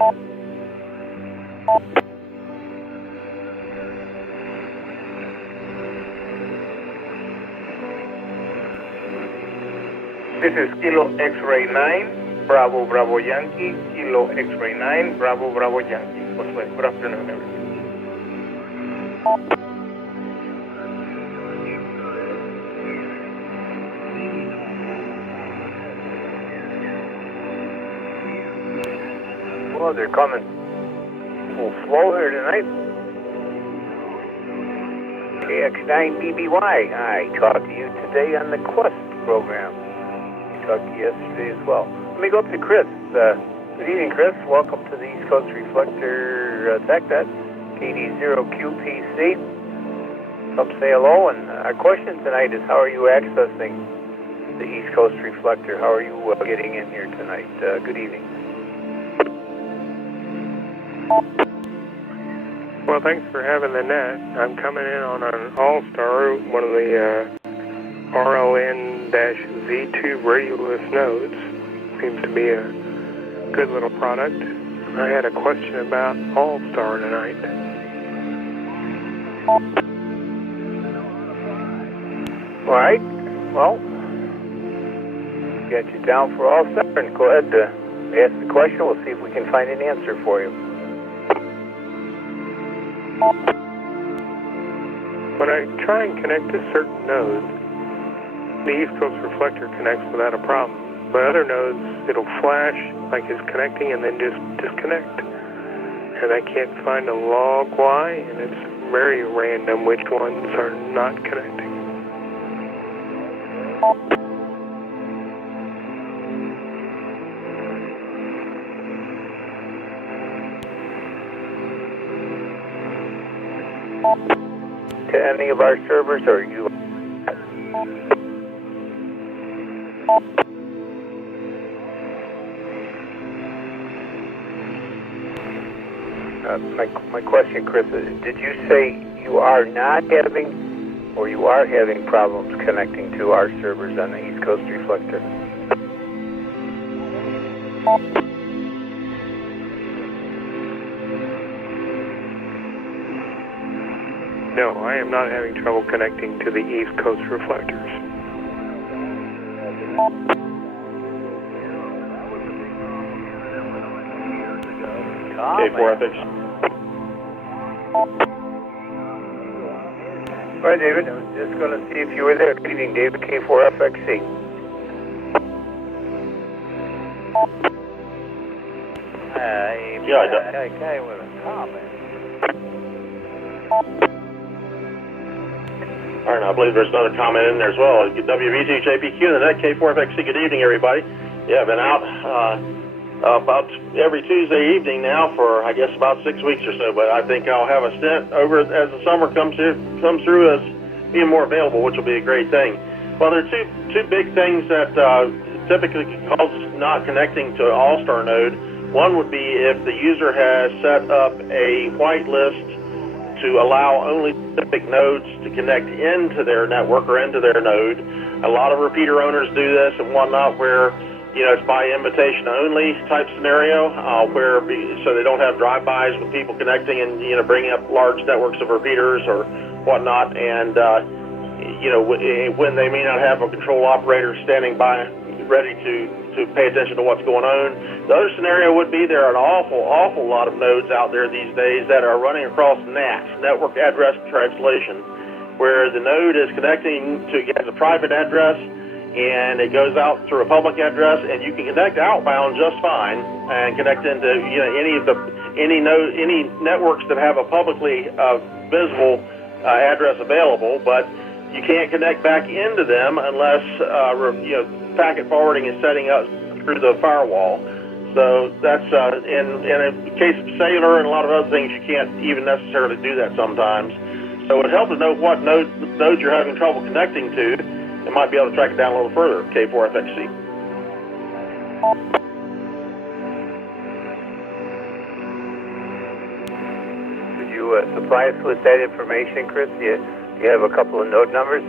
This is Kilo X-Ray 9, Bravo Bravo Yankee, Kilo X-Ray 9, Bravo Bravo Yankee. Good afternoon, everyone. Well, they're coming a little slow here tonight. KX9BBY, I talked to you today on the Quest program. I talked to you yesterday as well. Let me go up to Chris. Good evening, Chris. Welcome to the East Coast Reflector TechNet, KD0QPC. Come say hello. And our question tonight is, how are you accessing the East Coast Reflector? How are you getting in here tonight? Good evening. Well, thanks for having the net. I'm coming in on an All-Star, one of the RLN-Z2 radioless nodes. Seems to be a good little product. I had a question about All-Star tonight. All right. Well, get you down for All-Star, and go ahead to ask the question. We'll see if we can find an answer for you. When I try and connect to certain nodes, the East Coast Reflector connects without a problem. But other nodes, it'll flash like it's connecting and then just disconnect. And I can't find a log why, and it's very random which ones are not connecting. To any of our servers, or you? My question, Chris, is, did you say you are not having, or you are having problems connecting to our servers on the East Coast Reflector? No, I am not having trouble connecting to the East Coast Reflectors. K4FX. All right, David, I was just going to see if you were there. Good evening, David, K4FXC. Yeah, I do. Okay, with a comment. All right, I believe there's another comment in there as well. WVG-JPQ, the net K4FXC. Good evening, everybody. Yeah, I've been out about every Tuesday evening now for, I guess, about 6 weeks or so. But I think I'll have a stint over as the summer comes through as being more available, which will be a great thing. Well, there are two big things that typically cause not connecting to an All-Star node. One would be if the user has set up a whitelist to allow only specific nodes to connect into their network or into their node. A lot of repeater owners do this and whatnot, where it's by invitation only type scenario, so they don't have drive-bys with people connecting and bringing up large networks of repeaters or whatnot, and when they may not have a control operator standing by ready to pay attention to what's going on. The other scenario would be there are an awful lot of nodes out there these days that are running across NAT, Network Address Translation, where the node is connecting to as a private address, and it goes out through a public address, and you can connect outbound just fine and connect into any networks that have a publicly visible address available, but you can't connect back into them unless packet forwarding is setting up through the firewall. So that's in a case of cellular and a lot of other things, you can't even necessarily do that sometimes. So it would help to know what nodes you're having trouble connecting to. It might be able to track it down a little further. K4FXC. Could you supply us with that information, Chris? Do you have a couple of node numbers?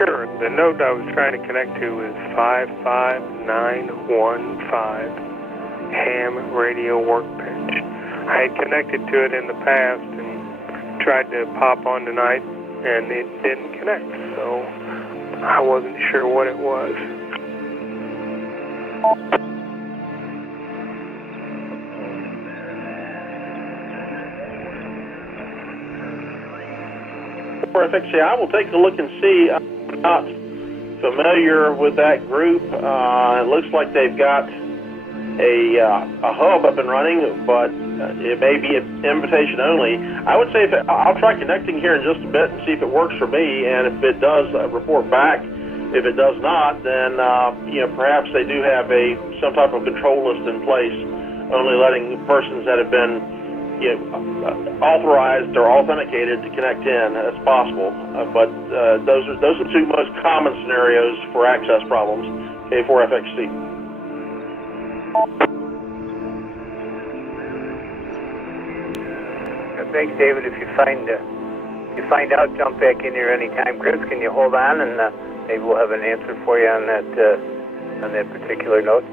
Sure. The node I was trying to connect to is 55915 ham radio workbench. I had connected to it in the past and tried to pop on tonight, and it didn't connect, so I wasn't sure what it was. Perfect. I will take a look and see. I'm not familiar with that group. It looks like they've got a hub up and running, but it may be an invitation only. I would say I'll try connecting here in just a bit and see if it works for me, and if it does, report back. If it does not, then perhaps they do have some type of control list in place, only letting persons that have been authorized or authenticated to connect in as possible. But those are the two most common scenarios for access problems. K4FXC. Thanks, David. If you find out, jump back in here anytime. Chris, can you hold on, and maybe we'll have an answer for you on that particular note.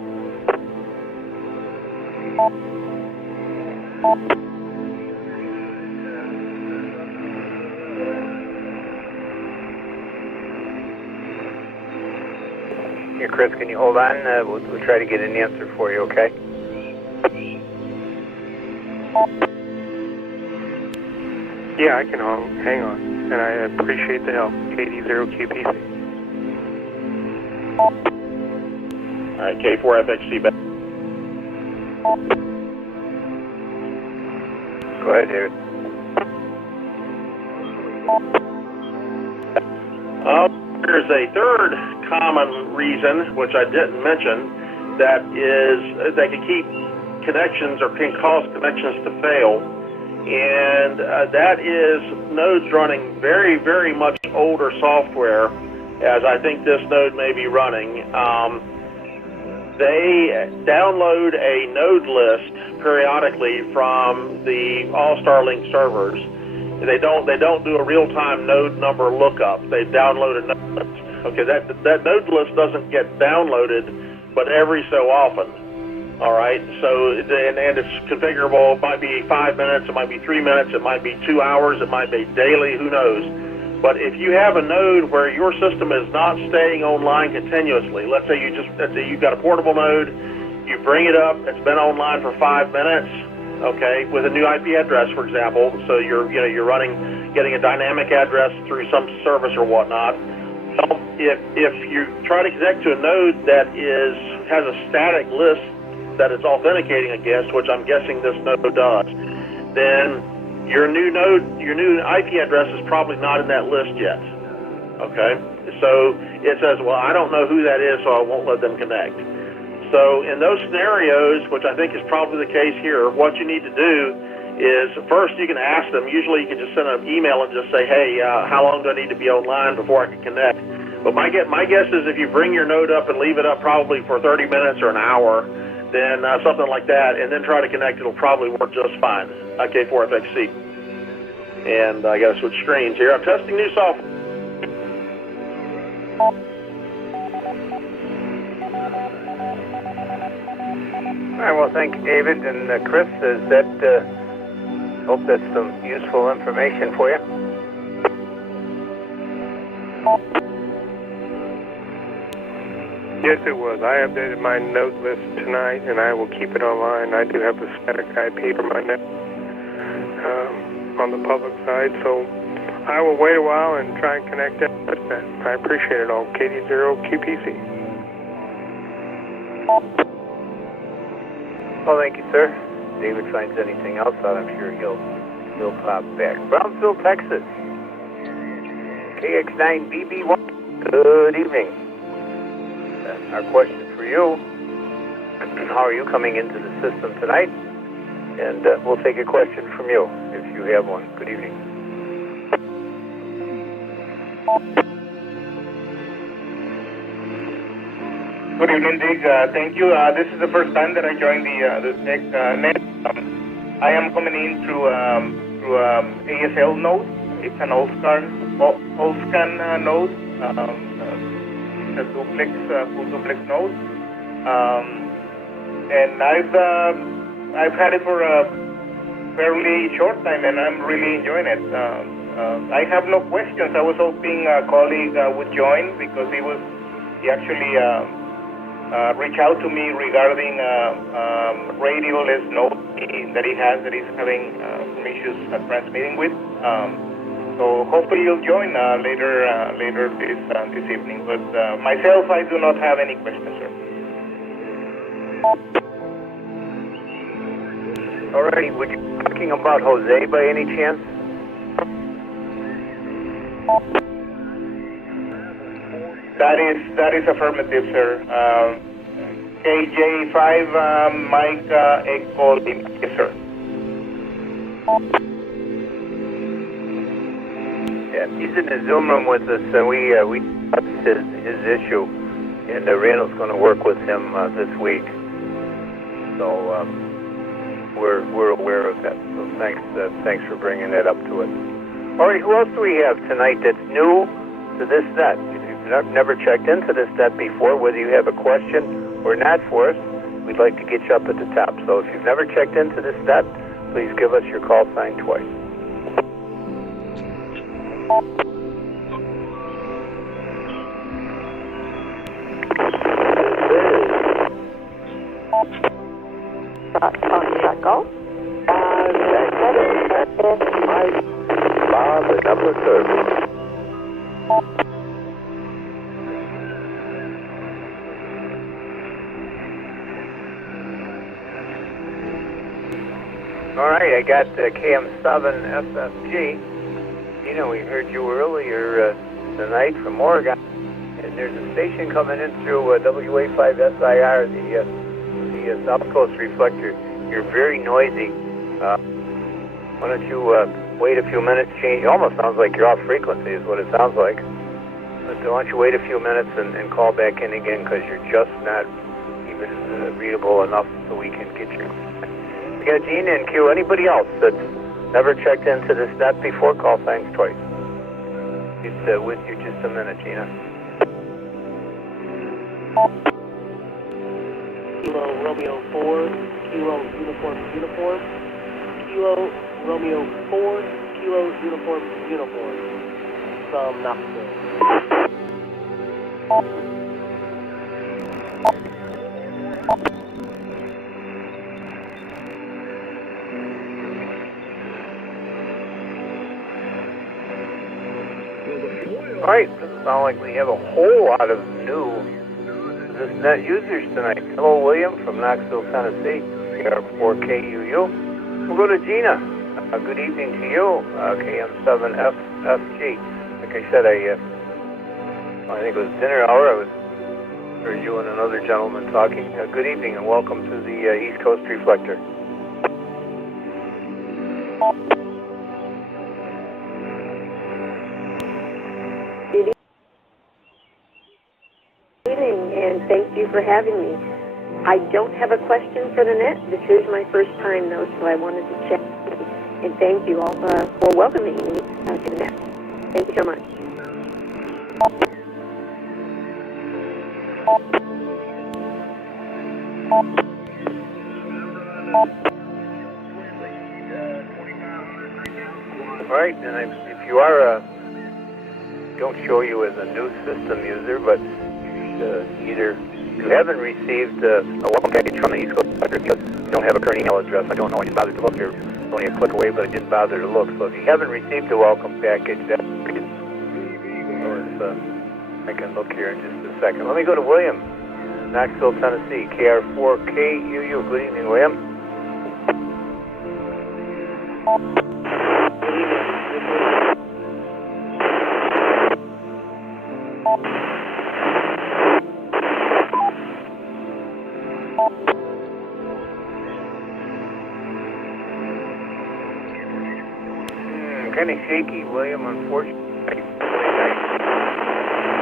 Here, Chris, can you hold on? We'll try to get an answer for you, okay? Yeah, I can hang on, and I appreciate the help. KD0QPC. All right, K4FXC back. Go ahead, David. There's a third common reason, which I didn't mention, that is they can keep connections or can cause connections to fail, and that is nodes running very, very much older software, as I think this node may be running. They download a node list periodically from the All-Starlink servers. They don't do a real-time node number lookup. They download a node list. Okay, that node list doesn't get downloaded, but every so often. All right, so and it's configurable. It might be 5 minutes, it might be 3 minutes, it might be 2 hours, it might be daily. Who knows? But if you have a node where your system is not staying online continuously, let's say you've got a portable node, you bring it up, it's been online for 5 minutes. Okay, with a new IP address, for example, so you're getting a dynamic address through some service or whatnot. Well, if you try to connect to a node that has a static list that it's authenticating against, which I'm guessing this node does, then your new IP address is probably not in that list yet. Okay, so it says, well, I don't know who that is, so I won't let them connect. So in those scenarios, which I think is probably the case here, what you need to do is first you can ask them. Usually you can just send an email and just say, hey, how long do I need to be online before I can connect? But my guess is if you bring your node up and leave it up probably for 30 minutes or an hour, then something like that, and then try to connect, it'll probably work just fine. K4FXC. And I got to switch screens here. I'm testing new software. All right, well, thank you, David. And Chris, hope that's some useful information for you. Yes, it was. I updated my node list tonight, and I will keep it online. I do have the static IP for my net on the public side, so I will wait a while and try and connect that. I appreciate it all. KD0QPC. Well, thank you, sir. If David finds anything else out, I'm sure he'll pop back. Brownsville, Texas. KX9BB1. Good evening. Our question for you: how are you coming into the system tonight? And we'll take a question from you if you have one. Good evening. Good evening, Dick. Thank you. This is the first time that I joined the net. I am coming in through ASL node. It's an all-scan node. a full duplex node. And I've had it for a fairly short time, and I'm really enjoying it. I have no questions. I was hoping a colleague would join because he actually reached out to me regarding radial-less node that he has that he's having some issues transmitting with. So hopefully you'll join later this evening. But myself, I do not have any questions, sir. Alrighty, would you be talking about Jose by any chance? That is affirmative, sir. KJ5 Mike Echo. Yes, sir. Yeah, he's in the Zoom room with us, and we discussed his issue, and Randall's going to work with him this week. So we're aware of that. So thanks for bringing that up to us. All right, who else do we have tonight that's new to this net? If you've never checked into this net before, whether you have a question or not for us, we'd like to get you up at the top. So if you've never checked into this net, please give us your call sign twice. Bob, the number service. All right, I got KM7FFG. You know, we heard you earlier tonight from Oregon, and there's a station coming in through WA5SIR, the South Coast reflector. You're very noisy. Why don't you wait a few minutes, change? It almost sounds like you're off frequency is what it sounds like. But why don't you wait a few minutes and call back in again, because you're just not even readable enough so we can get you. We got Gina and Q. Anybody else that's never checked into this net before, call thanks twice. It's with you just a minute, Gina. Kilo Romeo 4, Kilo Uniform, Kilo Romeo 4, Kilo Uniform, from Knoxville. All right, doesn't sound like we have a whole lot of new this net users tonight. Hello, William from Knoxville, Tennessee. KR4KUU. We'll go to Gina. Good evening to you, KM7FFG. Like I said, I think it was dinner hour. I heard you and another gentleman talking. Good evening and welcome to the East Coast Reflector. Good evening, and thank you for having me. I don't have a question for the net. This is my first time, though, so I wanted to check. And thank you all for welcoming me to the net. Thank you so much. All right, and if you are don't show you as a new system user, but either you haven't received a welcome package from the East Coast Reflector because you don't have a current email address. I don't know. I didn't bother to look. You're only a click away, but I didn't bother to look. So if you haven't received a welcome package, that's I can look here in just a second. Let me go to William, Knoxville, Tennessee, KR4KUU. Good evening, William. Kind of shaky, William, unfortunately. I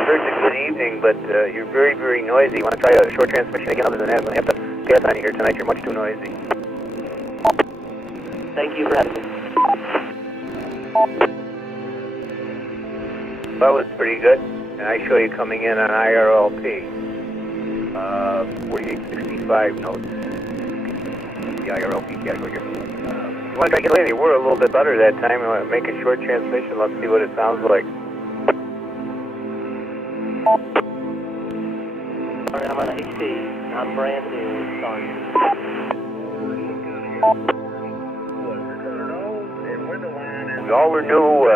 heard the good evening, but you're very, very noisy. You want to try a short transmission again? Other than that, I'm going to have to pass on you here tonight. You're much too noisy. Thank you for having me. That was pretty good. and I show you coming in on IRLP. 4865 notes. The IRLP category here. You want to try to get later? You were a little bit better that time. You want to make a short transmission. Let's see what it sounds like. Sorry, I'm on AC. I'm brand new. Sorry. We all were new,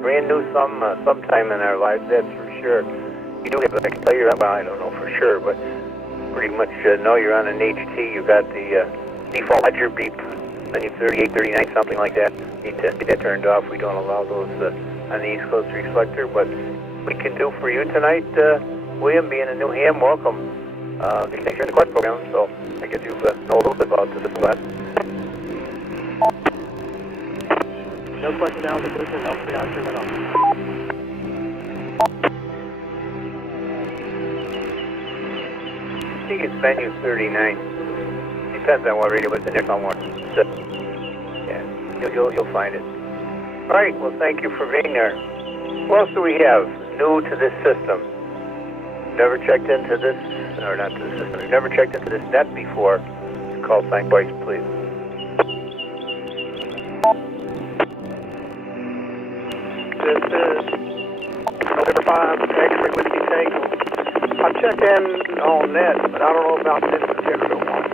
brand new sometime in our lives, that's for sure. You do have, I can tell you, well, I don't know for sure, but pretty much know you're on an HT. You got the default ledger beep, then you 38, 39, something like that. You need to get that turned off. We don't allow those on the East Coast reflector, but we can do for you tonight, William, being a new ham, welcome. Thanks for the quest program, so I guess you know a little bit about this class. No question now, the person, I'll turn it off. I think it's venue 39. Depends on what radio it's in there somewhere. So, yeah, you'll find it. All right, well, thank you for being there. What else do we have new to this system? Never checked into this, or not to the system, never checked into this net before. Call sign twice, please. This is November 5, X-ray Whiskey Tango. I checked in on net, but I don't know about this particular one.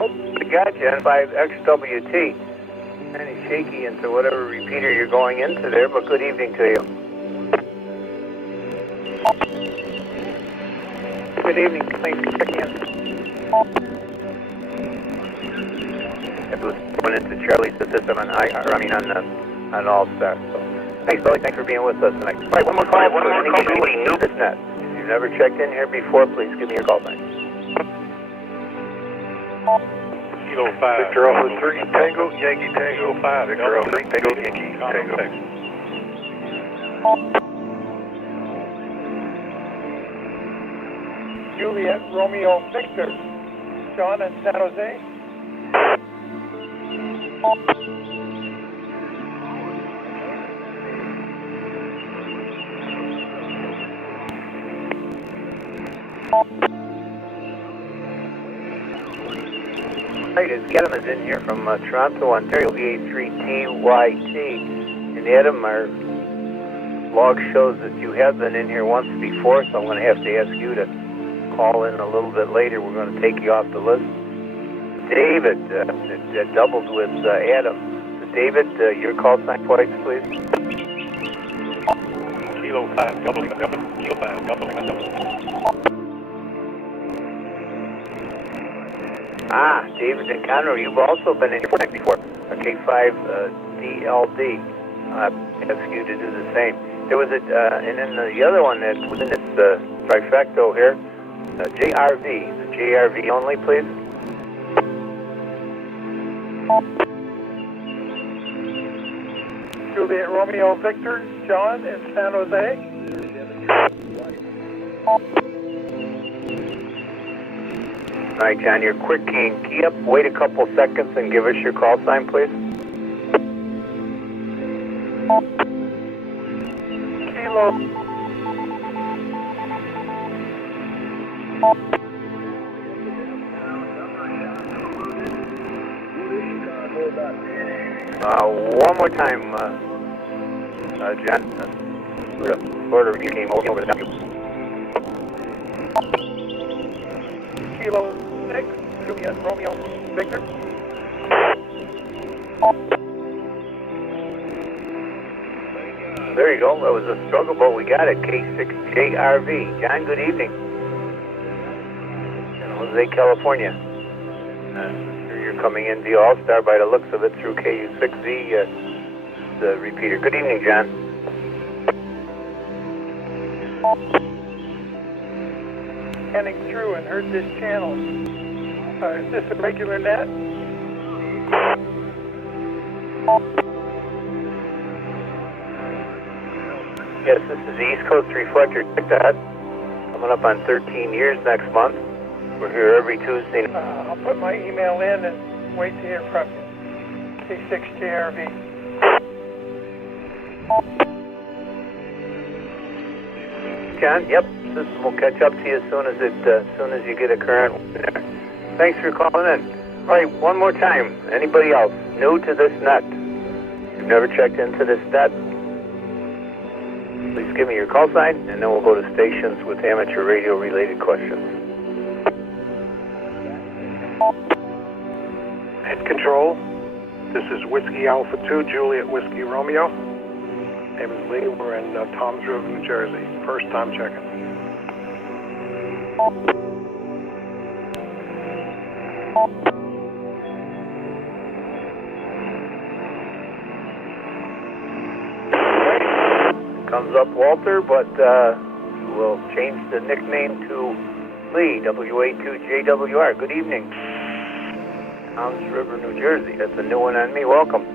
Oh, I got you, N5XWT. Kind of shaky into whatever repeater you're going into there, but good evening to you. Good evening, thanks for checking in. It was going into Charlie's system on on All-Star. So, thanks, Billy. Thanks for being with us tonight. All right, one more call. Anybody new this net? If you've never checked in here before, please give me your call back. Kilo 5. Victor Alpha 3 Tango, Yankee Tango 5. Victor Alpha 3 Tango, Yankee Tango. Juliet Romeo Victor, John in San Jose. Right, it's Adam is in here from Toronto, Ontario, VA3TYT. And Adam, our log shows that you have been in here once before, so I'm going to have to ask you to call in a little bit later. We're going to take you off the list. David, it doubled with Adam. So David, your call sign twice, please. Kilo 5, doubling, Kilo 5, doubling. Ah, David and Conroe, you've also been in here before. Okay, 5 DLD. Ask you to do the same. There was and then the other one that was in this trifecto here, JRV. The JRV only, please. Juliet Romeo Victor, John in San Jose. All right, John, you're quick keying. Key up, wait a couple seconds, and give us your call sign, please. Kilo. One more time, John. Order you came over the W. Kilo 6, Juliet Romeo Victor. There you go. That was a struggle, but we got it. K6JRV. John, good evening. In Jose, California. You're coming in via All-Star by the looks of it through KU6Z, the repeater. Good evening, John. Scanning through and heard this channel. Is this a regular net? Yes, this is the East Coast Reflector. Check that. Coming up on 13 years next month. We're here every Tuesday. I'll put my email in and wait to hear from you. C6JRV. John, yep, system will catch up to you as soon as you get a current one there. Thanks for calling in. All right, one more time. Anybody else new to this net? You've never checked into this net? Please give me your call sign, and then we'll go to stations with amateur radio-related questions. Head control. This is Whiskey Alpha 2, Juliet Whiskey Romeo. Name is Lee. We're in Toms River, New Jersey. First time checking. Comes up Walter, but we'll change the nickname to Lee, WA2JWR. Good evening. Toms River, New Jersey. That's a new one on me. Welcome.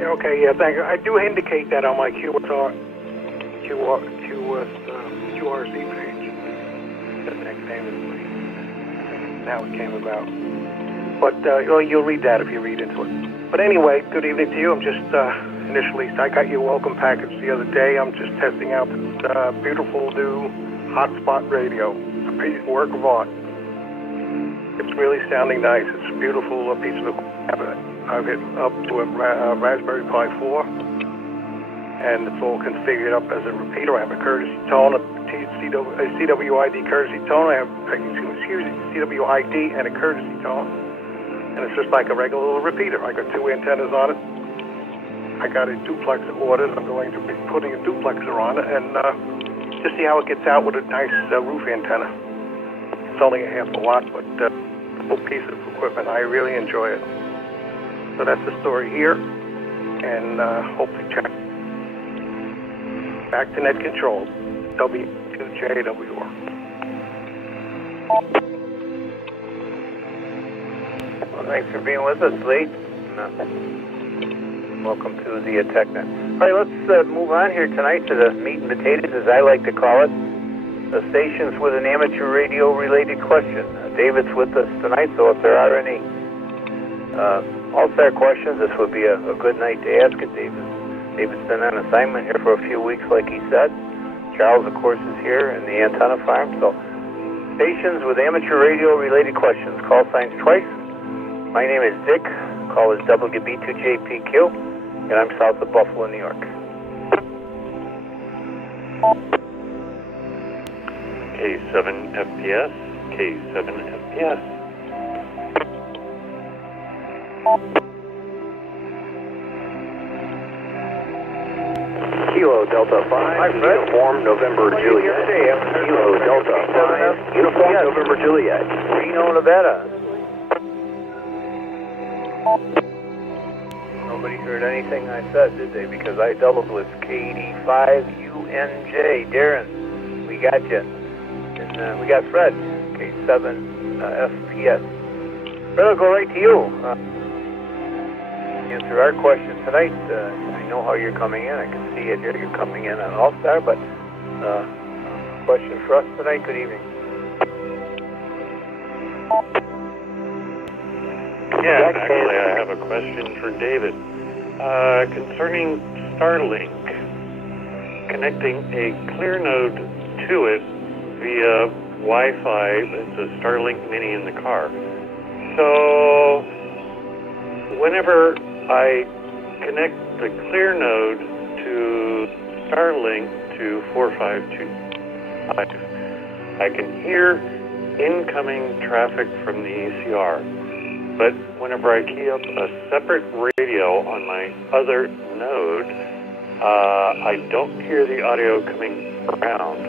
Yeah, okay, yeah, thank you. I do indicate that on my QRC page. The nickname is Lee. How it came about. But you'll read that if you read into it. But anyway, good evening to you. I'm just initially, I got your welcome package the other day. I'm just testing out this beautiful new hotspot radio. It's a work of art. It's really sounding nice. It's a beautiful piece of equipment. I've hit up to a Raspberry Pi 4, and it's all configured up as a repeater. I have a courtesy tone, a CWID courtesy tone. I have CWID and a courtesy tone. And it's just like a regular little repeater. I got two antennas on it. I got a duplexer ordered. I'm going to be putting a duplexer on it and just see how it gets out with a nice roof antenna. It's only a half a watt, but a full piece of equipment. I really enjoy it. So that's the story here, and hopefully check. Back to net control, W2JWR. Well, thanks for being with us, Lee. Welcome to the TechNet. All right, let's move on here tonight to the meat and potatoes, as I like to call it. The stations with an amateur radio-related question. David's with us tonight, so if there are any all-star questions, this would be a good night to ask it, David. David's been on assignment here for a few weeks, like he said. Charles, of course, is here in the antenna farm. So, stations with amateur radio-related questions. Call signs twice. My name is Dick. Call is WB2JPQ, and I'm south of Buffalo, New York. K7FPS, K7FPS. Kilo Delta 5, Uniform November Juliet. Kilo Delta 5, Uniform November Juliet. Reno, Nevada. Nobody heard anything I said, did they? Because I doubled with K85UNJ. Darren, we got you. And we got Fred, K7FPS. Fred, I'll go right to you. Answer our question tonight. I know how you're coming in. I can see it here. You're coming in on All-Star, but question for us tonight. Good evening. Yeah, actually, I have a question for David concerning Starlink. Connecting a clear node to it via Wi-Fi. It's a Starlink Mini in the car. So, whenever I connect the clear node to Starlink to 4525, I can hear incoming traffic from the ECR. But whenever I key up a separate radio on my other node, I don't hear the audio coming around.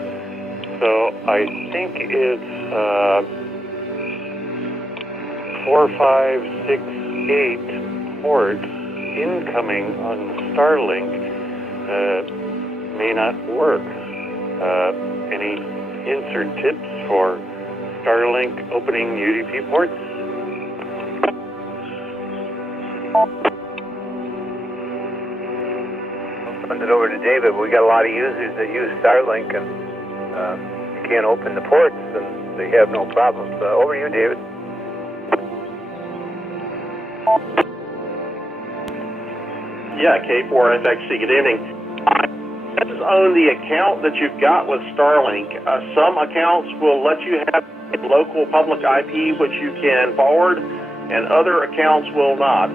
So I think it's 4, 5, 6, 8 ports incoming on Starlink may not work. Any insert tips for Starlink opening UDP ports? I'll send it over to David. We got a lot of users that use Starlink, and you can't open the ports, and they have no problems. Over to you, David. Yeah, K4FXC, good evening. This is on the account that you've got with Starlink. Some accounts will let you have a local public IP which you can forward, and other accounts will not.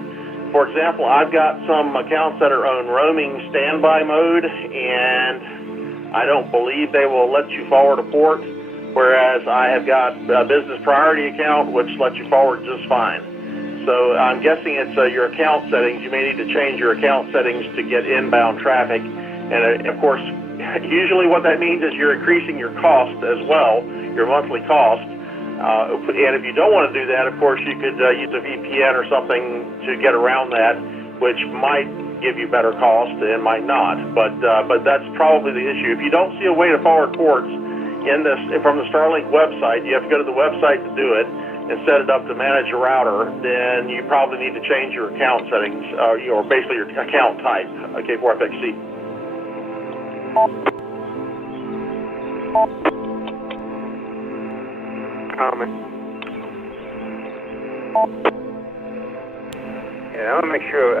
For example, I've got some accounts that are on roaming standby mode, and I don't believe they will let you forward a port, whereas I have got a business priority account which lets you forward just fine. So I'm guessing it's your account settings. You may need to change your account settings to get inbound traffic. And of course, usually what that means is you're increasing your cost as well, your monthly cost. And if you don't want to do that, of course, you could use a VPN or something to get around that, which might give you better cost and might not. But that's probably the issue. If you don't see a way to forward ports from the Starlink website, you have to go to the website to do it and set it up to manage your router, then you probably need to change your account settings, or basically your account type, K4FXC. Comment. Yeah, I want to make sure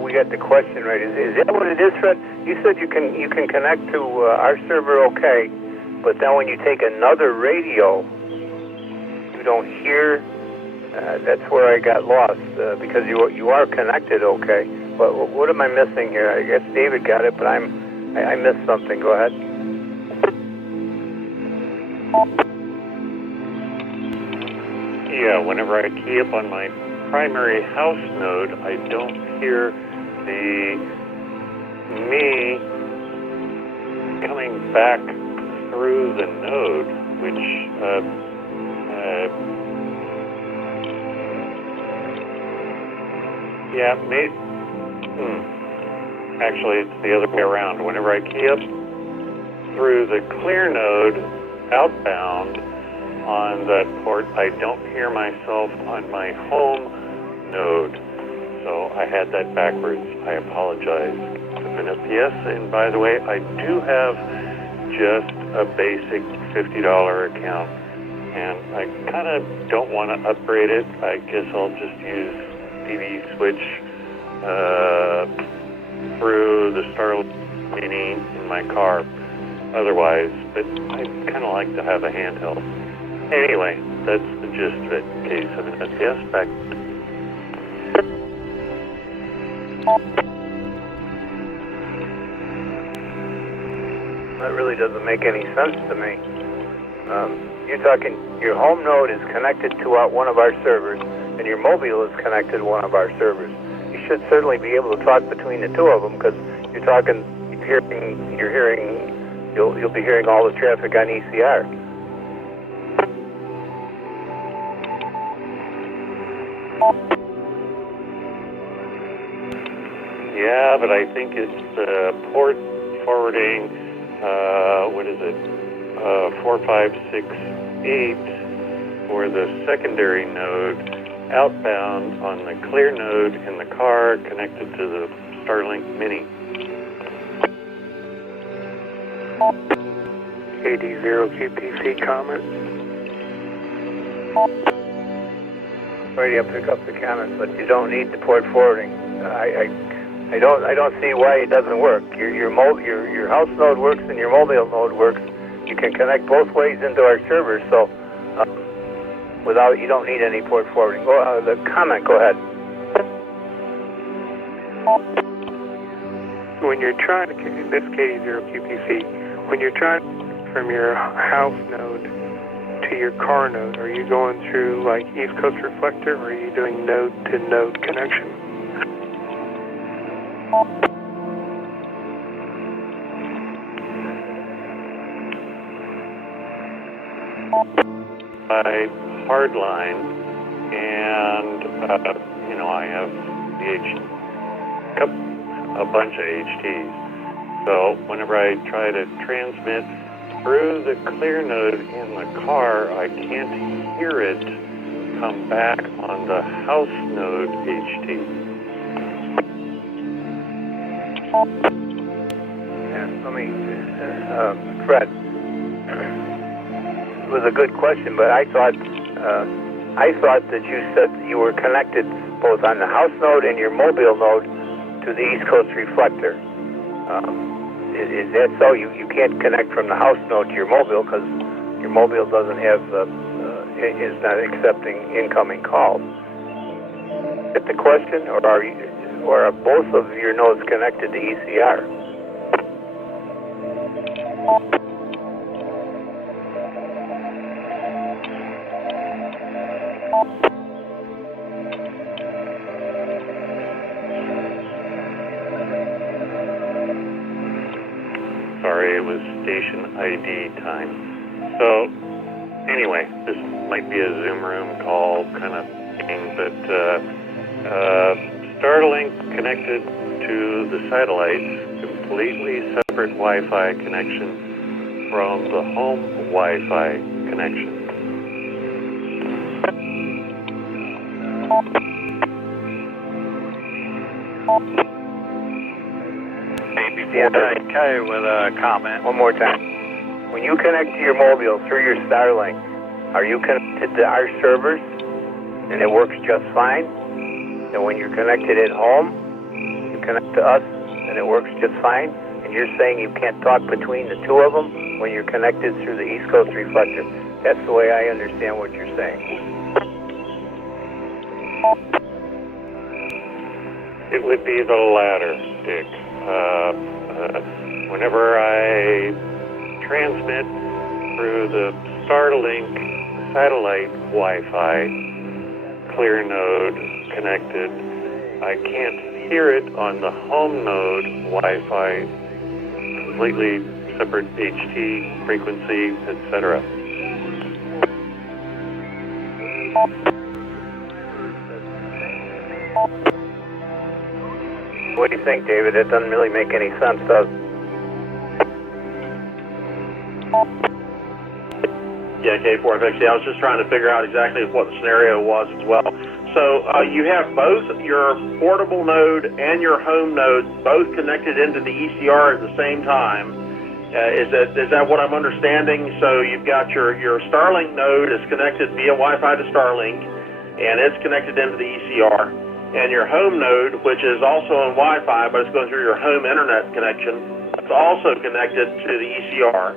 we got the question right. Is that what it is, Fred? You said you can connect to our server, okay, but then when you take another radio, you don't hear. That's where I got lost because you are connected, okay. But what am I missing here? I guess David got it, but I missed something. Go ahead. Yeah, whenever I key up on my primary house node, I don't hear me coming back through the node, which actually it's the other way around. Whenever I key up through the clear node outbound on that port, I don't hear myself on my home node. So I had that backwards. I apologize. An FPS, and by the way, I do have just a basic $50 account, and I kind of don't want to upgrade it. I guess I'll just use TV switch through the Starlink Mini in my car otherwise, but I kind of like to have a handheld. Anyway, that's the gist of it. K7 FPS, back. That really doesn't make any sense to me. You're talking your home node is connected to one of our servers, and your mobile is connected to one of our servers. You should certainly be able to talk between the two of them because you'll be hearing all the traffic on ECR. Yeah, but I think it's port forwarding, 4568 for the secondary node outbound on the clear node in the car connected to the Starlink Mini. AD0QPC comment. Ready, I'll pick up the comment, but you don't need the port forwarding. I don't see why it doesn't work. Your house node works and your mobile node works. You can connect both ways into our servers, so you don't need any port forwarding. The comment, go ahead. When you're trying to, this KD0QPC, when you're trying from your house node to your car node, are you going through like East Coast Reflector, or are you doing node to node connection? By hardline, and I have a bunch of HTs. So whenever I try to transmit through the clear node in the car, I can't hear it come back on the house node HT. Fred, it was a good question, but I thought I thought that you said that you were connected both on the house node and your mobile node to the East Coast reflector. Is that so? You can't connect from the house node to your mobile because your mobile doesn't have is not accepting incoming calls. Is that the question, or are both of your nodes connected to ECR? Sorry, it was station ID time. So, anyway, this might be a Zoom room call kind of thing, but Starlink connected to the satellites, completely separate Wi-Fi connection from the home Wi-Fi connection. Okay, with a comment. One more time. When you connect to your mobile through your Starlink, are you connected to our servers and it works just fine? And when you're connected at home, you connect to us and it works just fine? And you're saying you can't talk between the two of them when you're connected through the East Coast reflector? That's the way I understand what you're saying. It would be the latter, Dick. Whenever I transmit through the Starlink satellite Wi-Fi clear node connected, I can't hear it on the home node Wi-Fi, completely separate HT frequency, etc. What do you think, David? That doesn't really make any sense, does it? Yeah, K4FXC. I was just trying to figure out exactly what the scenario was as well. So you have both your portable node and your home node both connected into the ECR at the same time. Is that what I'm understanding? So you've got your Starlink node is connected via Wi-Fi to Starlink, and it's connected into the ECR. And your home node, which is also on Wi-Fi, but it's going through your home internet connection, it's also connected to the ECR.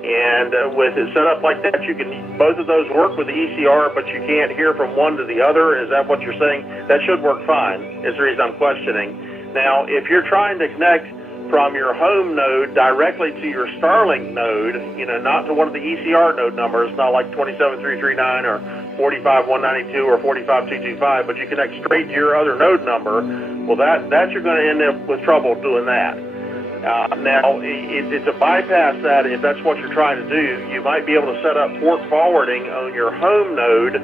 And with it set up like that, you can both of those work with the ECR, but you can't hear from one to the other. Is that what you're saying? That should work fine, is the reason I'm questioning. Now, if you're trying to connect from your home node directly to your Starlink node, not to one of the ECR node numbers, not like 27339 or 45192 or 45225, but you connect straight to your other node number, well, that you're going to end up with trouble doing that. Now, to bypass that, if that's what you're trying to do, you might be able to set up port forwarding on your home node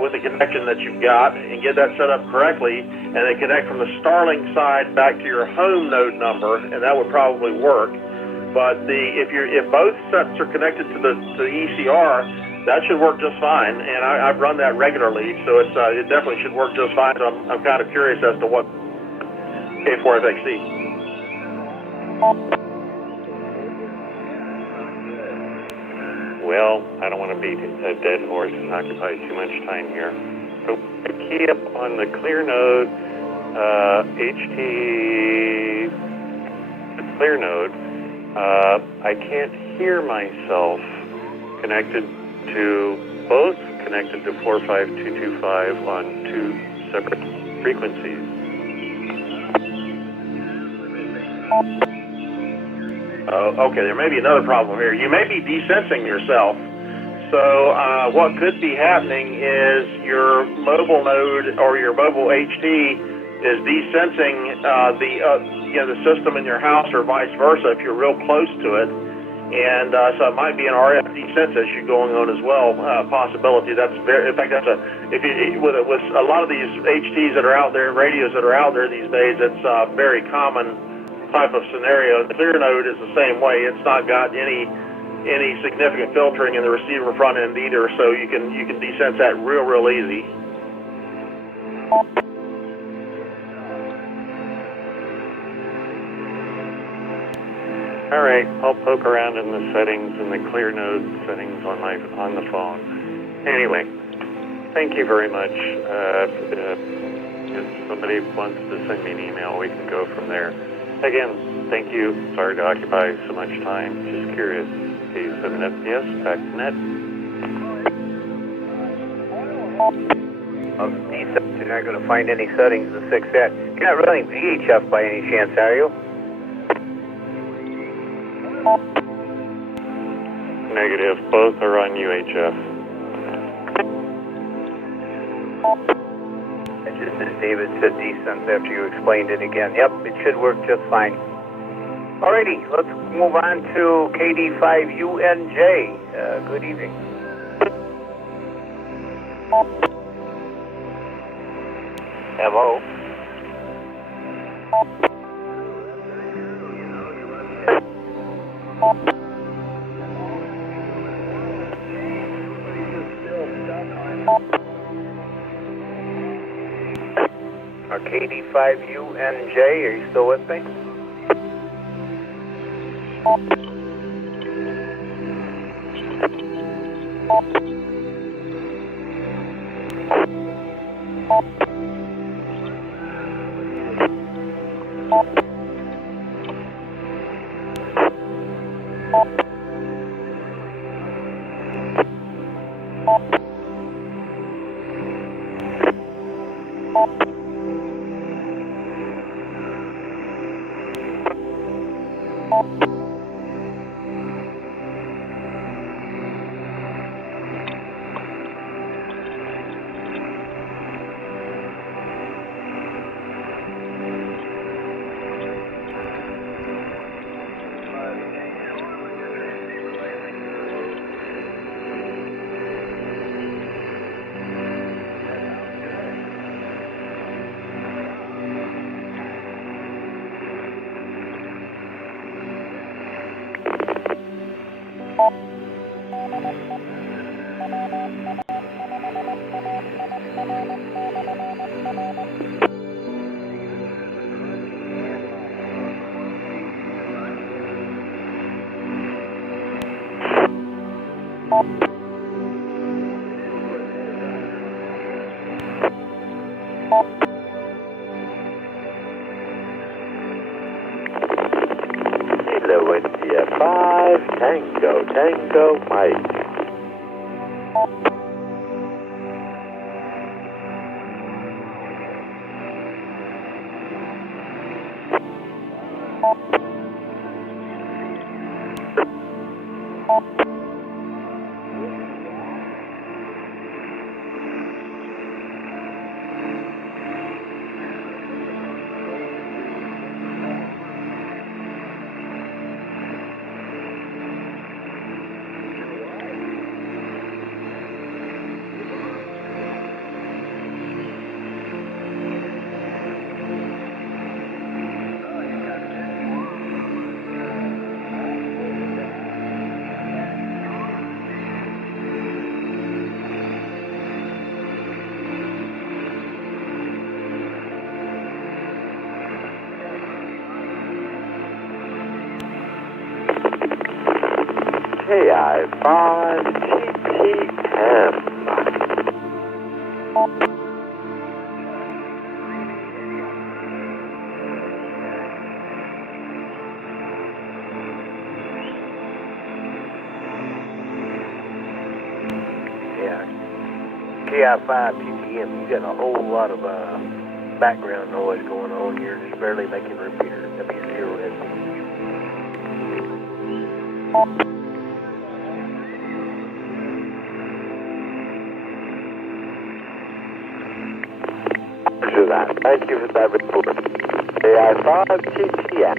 with the connection that you've got and get that set up correctly, and then connect from the Starlink side back to your home node number, and that would probably work. But if both sets are connected to the ECR, that should work just fine, and I've run that regularly, so it definitely should work just fine. So I'm kind of curious as to what K4FXC. Well, I don't want to beat a dead horse and occupy too much time here. So I key up on the clear node, HT clear node. I can't hear myself connected to 45225 on two separate frequencies. Okay, there may be another problem here. You may be desensing yourself. So what could be happening is your mobile node or your mobile HT is desensing the system in your house, or vice versa if you're real close to it. And so it might be an RF desense issue going on as well. Possibility. With a lot of these HTs that are out there, radios that are out there these days, it's a very common type of scenario. The clear node is the same way. It's not got any significant filtering in the receiver front end either, so you can desense that real easy. All right, I'll poke around in the settings, in the clear node settings on the phone. Anyway, thank you very much. If somebody wants to send me an email, we can go from there. Again, thank you. Sorry to occupy so much time. Just curious. K7FPS, back to net. You're not going to find any settings to fix that. You're not running VHF by any chance, are you? Negative. Both are on UHF. It's just as David said, descent after you explained it again. Yep, it should work just fine. Alrighty, let's move on to KD5UNJ. Good evening. Hello. KD5UNJ, are you still with me? Hello, India 5, Tango, Mike. KI5 TTM. Yeah. KI5 TTM, you got a whole lot of background noise going on here, just barely making a repeater. W0S. That. Thank you for that report. AI5 TTM.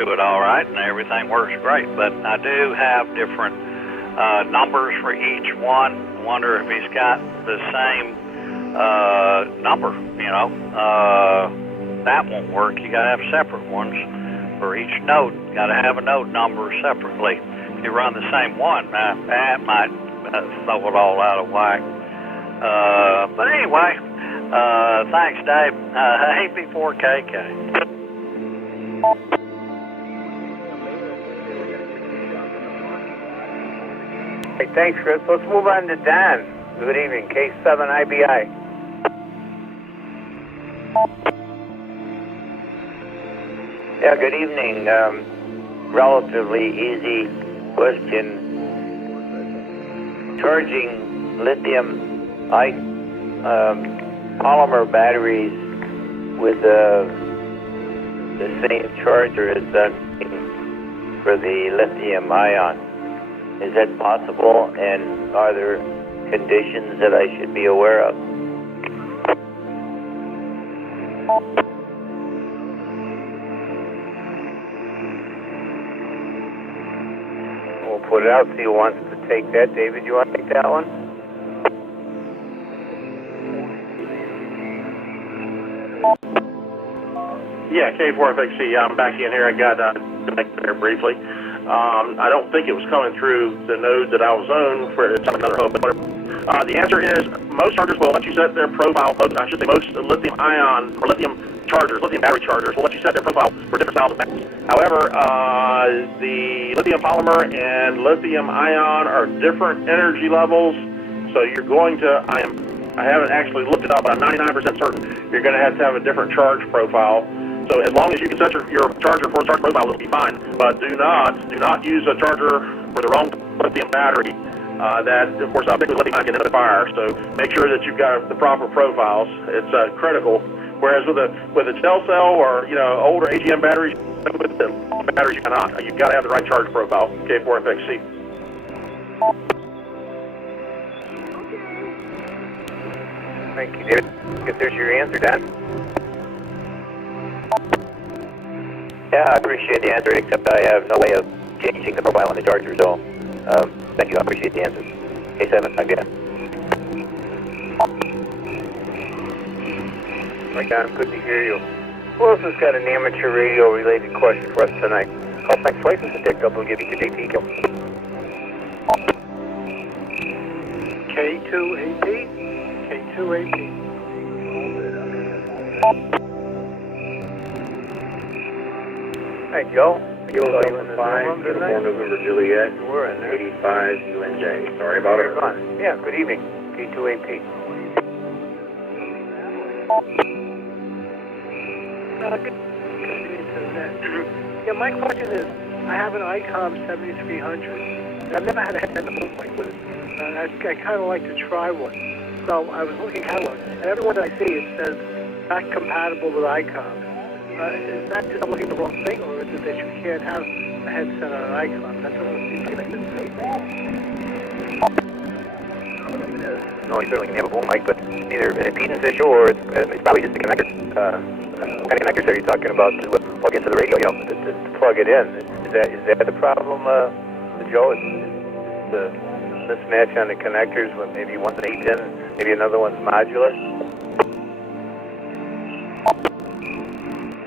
do it all right, and everything works great. But I do have different numbers for each one. I wonder if he's got the same number, you know. That won't work. You got to have separate ones for each node. Got to have a node number separately. If you run the same one, that might throw it all out of whack. But anyway, thanks, Dave. AP4KK. Hey, thanks, Chris. Let's move on to Don. Good evening, K7IBI. Yeah, good evening. Relatively easy question. Charging lithium polymer batteries with the same charger as done for the lithium ion. Is that possible, and are there conditions that I should be aware of? We'll put it out, see who wants to take that. David, you want to take that one? Yeah, K4FXC, I'm back in here. I got connected there briefly. I don't think it was coming through the node that I was on for another hub, but whatever. The answer is most chargers will let you set their profile. I should say most lithium ion or lithium chargers, lithium battery chargers will let you set their profile for different styles of batteries. However, the lithium polymer and lithium ion are different energy levels, so you're going to, I haven't actually looked it up, but I'm 99% certain you're going to have a different charge profile. So as long as you can set your charger for a charge profile, it'll be fine. But do not use a charger for the wrong lithium battery. That, of course, I think lithium ion can end the fire. So make sure that you've got the proper profiles. It's critical. Whereas with a cell or older AGM batteries, with the batteries you cannot. You've got to have the right charge profile. K4FXC. Thank you, David. I guess there's your answer, Dan. Yeah, I appreciate the answer, except I have no way of changing the profile on the charger, so thank you, I appreciate the answer. K7, again. Right, Don, good to hear you. Who else has got an amateur radio-related question for us tonight? Call back twice and Dick Double will give you the JP kill. K2AP? K2AP. Hi, Joe. Kilo 5, Uniform November Juliet, We're in there. 85 UNJ. Sorry about it. Yeah, good evening. K2AP. Good evening to the net. Yeah, my question is, I have an ICOM 7300. I've never had a headset like with it. I kind of like to try one. So I was looking at one, and everyone that I see, it says not compatible with ICOM. Is that just I'm looking at the wrong thing, or is it that you can't have a headset on an ICOM? That's what it seems like I didn't say. No, you certainly can have a boom mic, but either an impedance issue or it's probably just a connector. What kind of connectors are you talking about to plug into the radio, to plug it in? Is that the problem, Joe? Is the mismatch on the connectors when maybe one's an 8-pin, maybe another one's modular?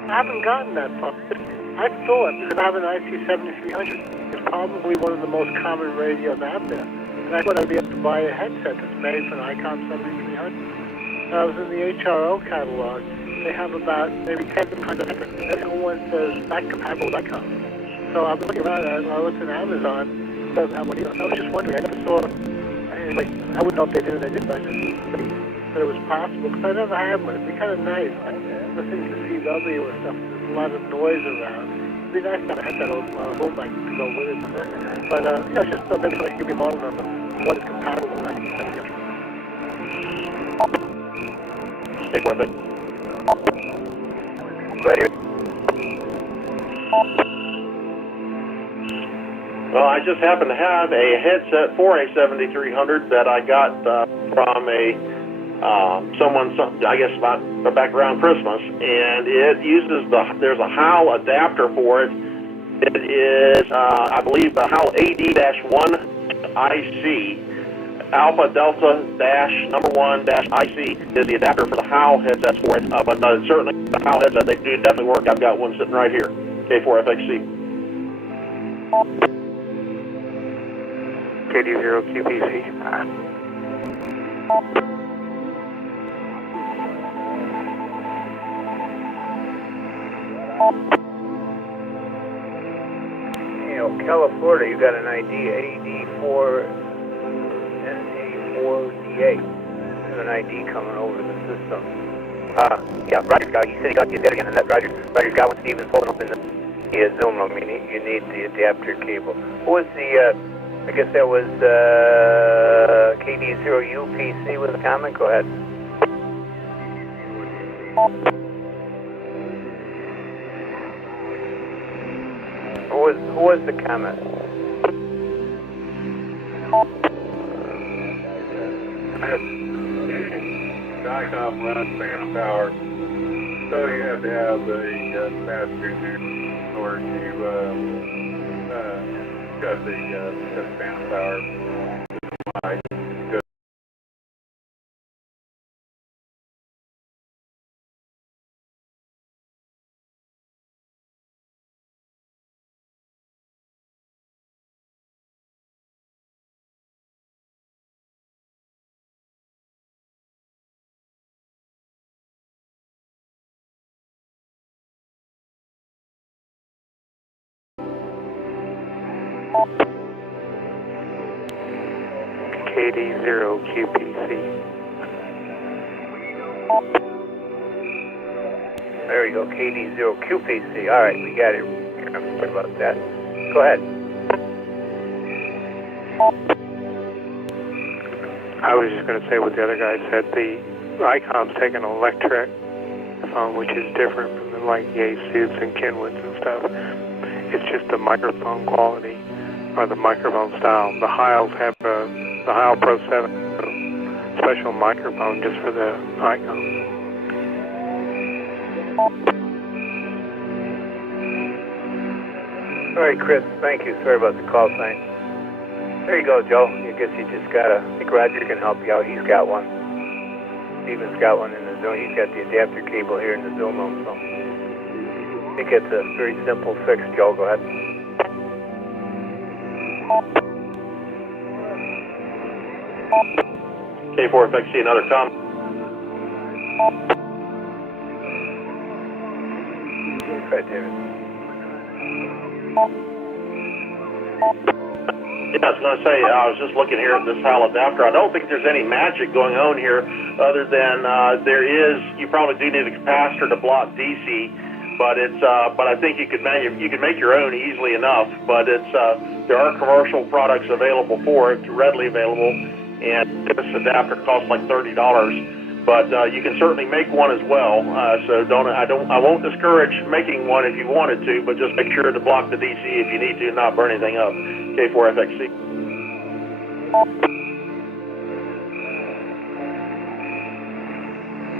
I haven't gotten that far. I thought, because I have an IC7300, it's probably one of the most common radios out there. And I thought I'd be able to buy a headset that's made for an ICOM 7300. And I was in the HRO catalog. They have about maybe 10 different kinds of headsets. Every one says not compatible with ICOM. So I've been looking around, I looked at Amazon, it doesn't have one either. So I was just wondering, I never saw, anyway, I wouldn't know if they did it or they didn't, but I just that it was possible, because I never had one. It'd be kind of nice. Listening to CW or stuff, there's a lot of noise around. It'd be nice to have a headset or home mic to go with it. But, it's just maybe so I can give you a model number. What is compatible with that? Take one thing. Right here. Well, I just happen to have a headset for a 7300 that I got from someone, I guess back around Christmas, and it uses there's a HAL adapter for it It is, I believe, the HAL AD-1 IC. Alpha Delta number 1 IC is the adapter for the HAL headsets for it. But certainly the HAL headset, they do definitely work. I've got one sitting right here, K4FXC. KD0QPC. You know, California, you got an ID, AD4NA4DA. There's an ID coming over the system. Yeah, Roger's got it. He said he got the again, and that Roger's got one. Steven's holding up in the Zoom room. You need the adapter cable. What was the, I guess that was KD0UPC with a comment? Go ahead. Who was the comment? DICOM runs phantom power, so you have to have the capacitor in order to cut the phantom power. KD0QPC. There we go, KD0QPC. All right, we got it. I'm sorry about that. Go ahead. I was just going to say what the other guy said. The ICOM's taking an electric phone, which is different from the like Yaesu's and Kenwoods and stuff. It's just the microphone quality or the microphone style. The HALs have the HAL Pro 7 special microphone just for the ICOMs. All right, Chris, thank you. Sorry about the call sign. There you go, Joe. I guess you just got I think Roger can help you out. He's got one. Steven's got one in the Zoom. He's got the adapter cable here in the Zoom room, so I think it's a very simple fix, Joe. Go ahead. K4FXC, another comment. Right, David. Yeah, I was going to say, I was just looking here at this HAL adapter. I don't think there's any magic going on here other than there is, you probably do need a capacitor to block DC, but it's, but I think you could make your own easily enough, but it's, there are commercial products available for it, readily available, and this adapter costs like $30, but you can certainly make one as well, so I won't discourage making one if you wanted to, but just make sure to block the DC if you need to, not burn anything up. K4FXC.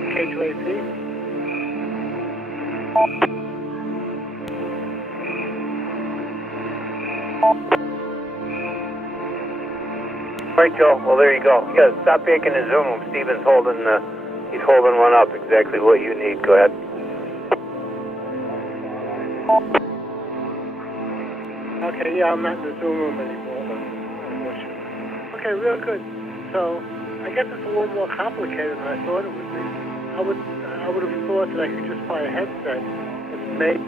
K2AC. All right, Joe. Well, there you go. You gotta stop back in the Zoom room. Steven's holding he's holding one up. Exactly what you need. Go ahead. Okay, yeah, I'm not in the Zoom room anymore. Okay, real good. So, I guess it's a little more complicated than I thought it would be. I would have thought that I could just buy a headset and make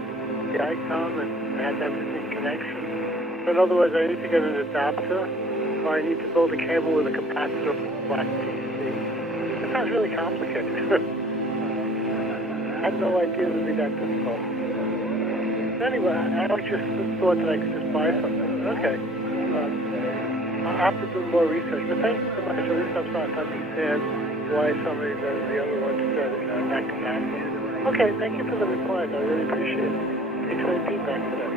the ICOM and have everything connection. So in other words, I need to get an adapter, or I need to build a cable with a capacitor black DC. That sounds really complicated. I had no idea it would be that difficult. Anyway, I just thought that I could just buy something. Okay. I'll have to do more research. But thank you so much. At least I'm starting to understand why somebody than the other one said that capacity. Okay, thank you for the replies. I really appreciate it. Thanks for the feedback today.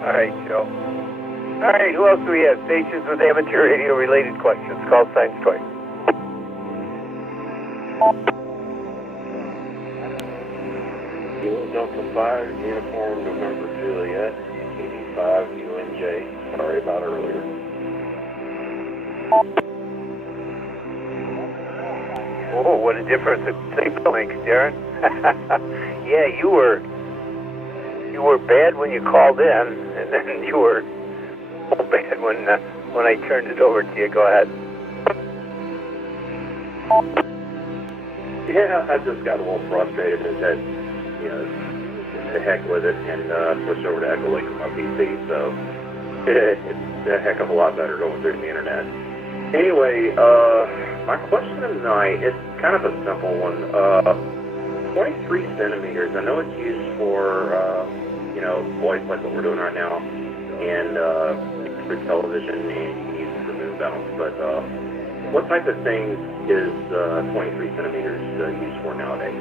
All right, Joe. All right, who else do we have? Stations with amateur radio related questions. Call signs choice. Kilo Delta 5, Uniform November Juliet, 85 UNJ. Sorry about earlier. Oh, what a difference in signal makes, Darren. Yeah, you were bad when you called in, and then you were so bad when I turned it over to you. Go ahead. Yeah, I just got a little frustrated and said, you know, the heck with it, and switched over to Echolink on my PC, so it's a heck of a lot better going through the internet. Anyway, my question tonight, it's kind of a simple one. 23 centimeters, I know it's used for, you know, voice like what we're doing right now, and for television, and you use it for move bounce, but what type of things is 23 centimeters used for nowadays?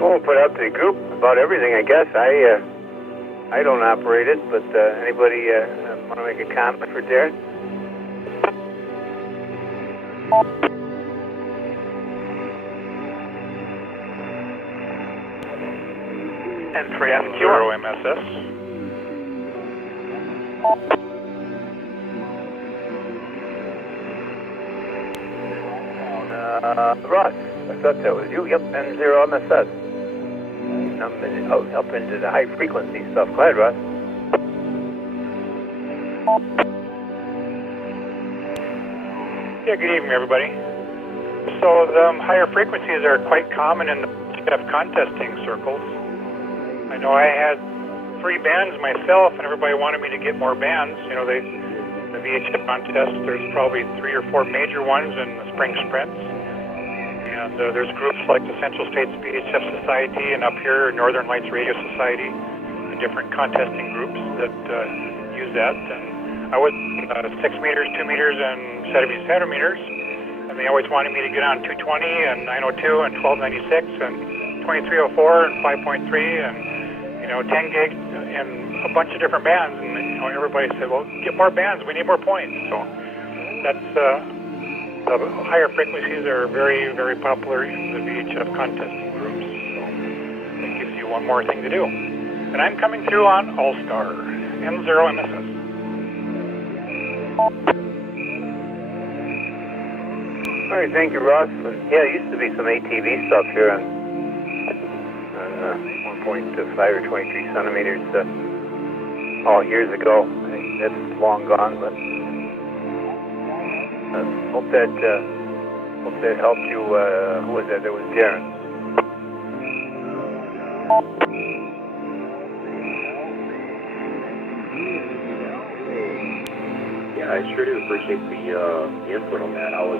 We'll put out to the group about everything, I guess. I don't operate it, but anybody want to make a comment for Darren? N3F0 MSS. Ross, I thought that was you. Yep, N0 MSS. Up into the high frequency stuff. Go ahead, Ross. Yeah, good evening, everybody. So the higher frequencies are quite common in the VHF contesting circles. I know I had 3 bands myself, and everybody wanted me to get more bands. You know, the VHF contest, there's probably 3 or 4 major ones in the spring sprints. And there's groups like the Central States VHF Society, and up here, Northern Lights Radio Society, and different contesting groups that use that. And I was 6 meters, 2 meters, and 70 centimeters. And they always wanted me to get on 220 and 902 and 1296 and 2304 and 5.3 and, you know, 10 gig and a bunch of different bands. And, you know, everybody said, well, get more bands. We need more points. So that's... the higher frequencies are very, very popular in the VHF contesting groups, so that gives you one more thing to do. And I'm coming through on All-Star, N0 MSS. All right, thank you, Ross. Yeah, there used to be some ATV stuff here on 1.5 or 23 centimeters years ago. That's long gone, but... hope that helped you. Who was that? That was Darren. Yeah, I sure do appreciate the input on that. I was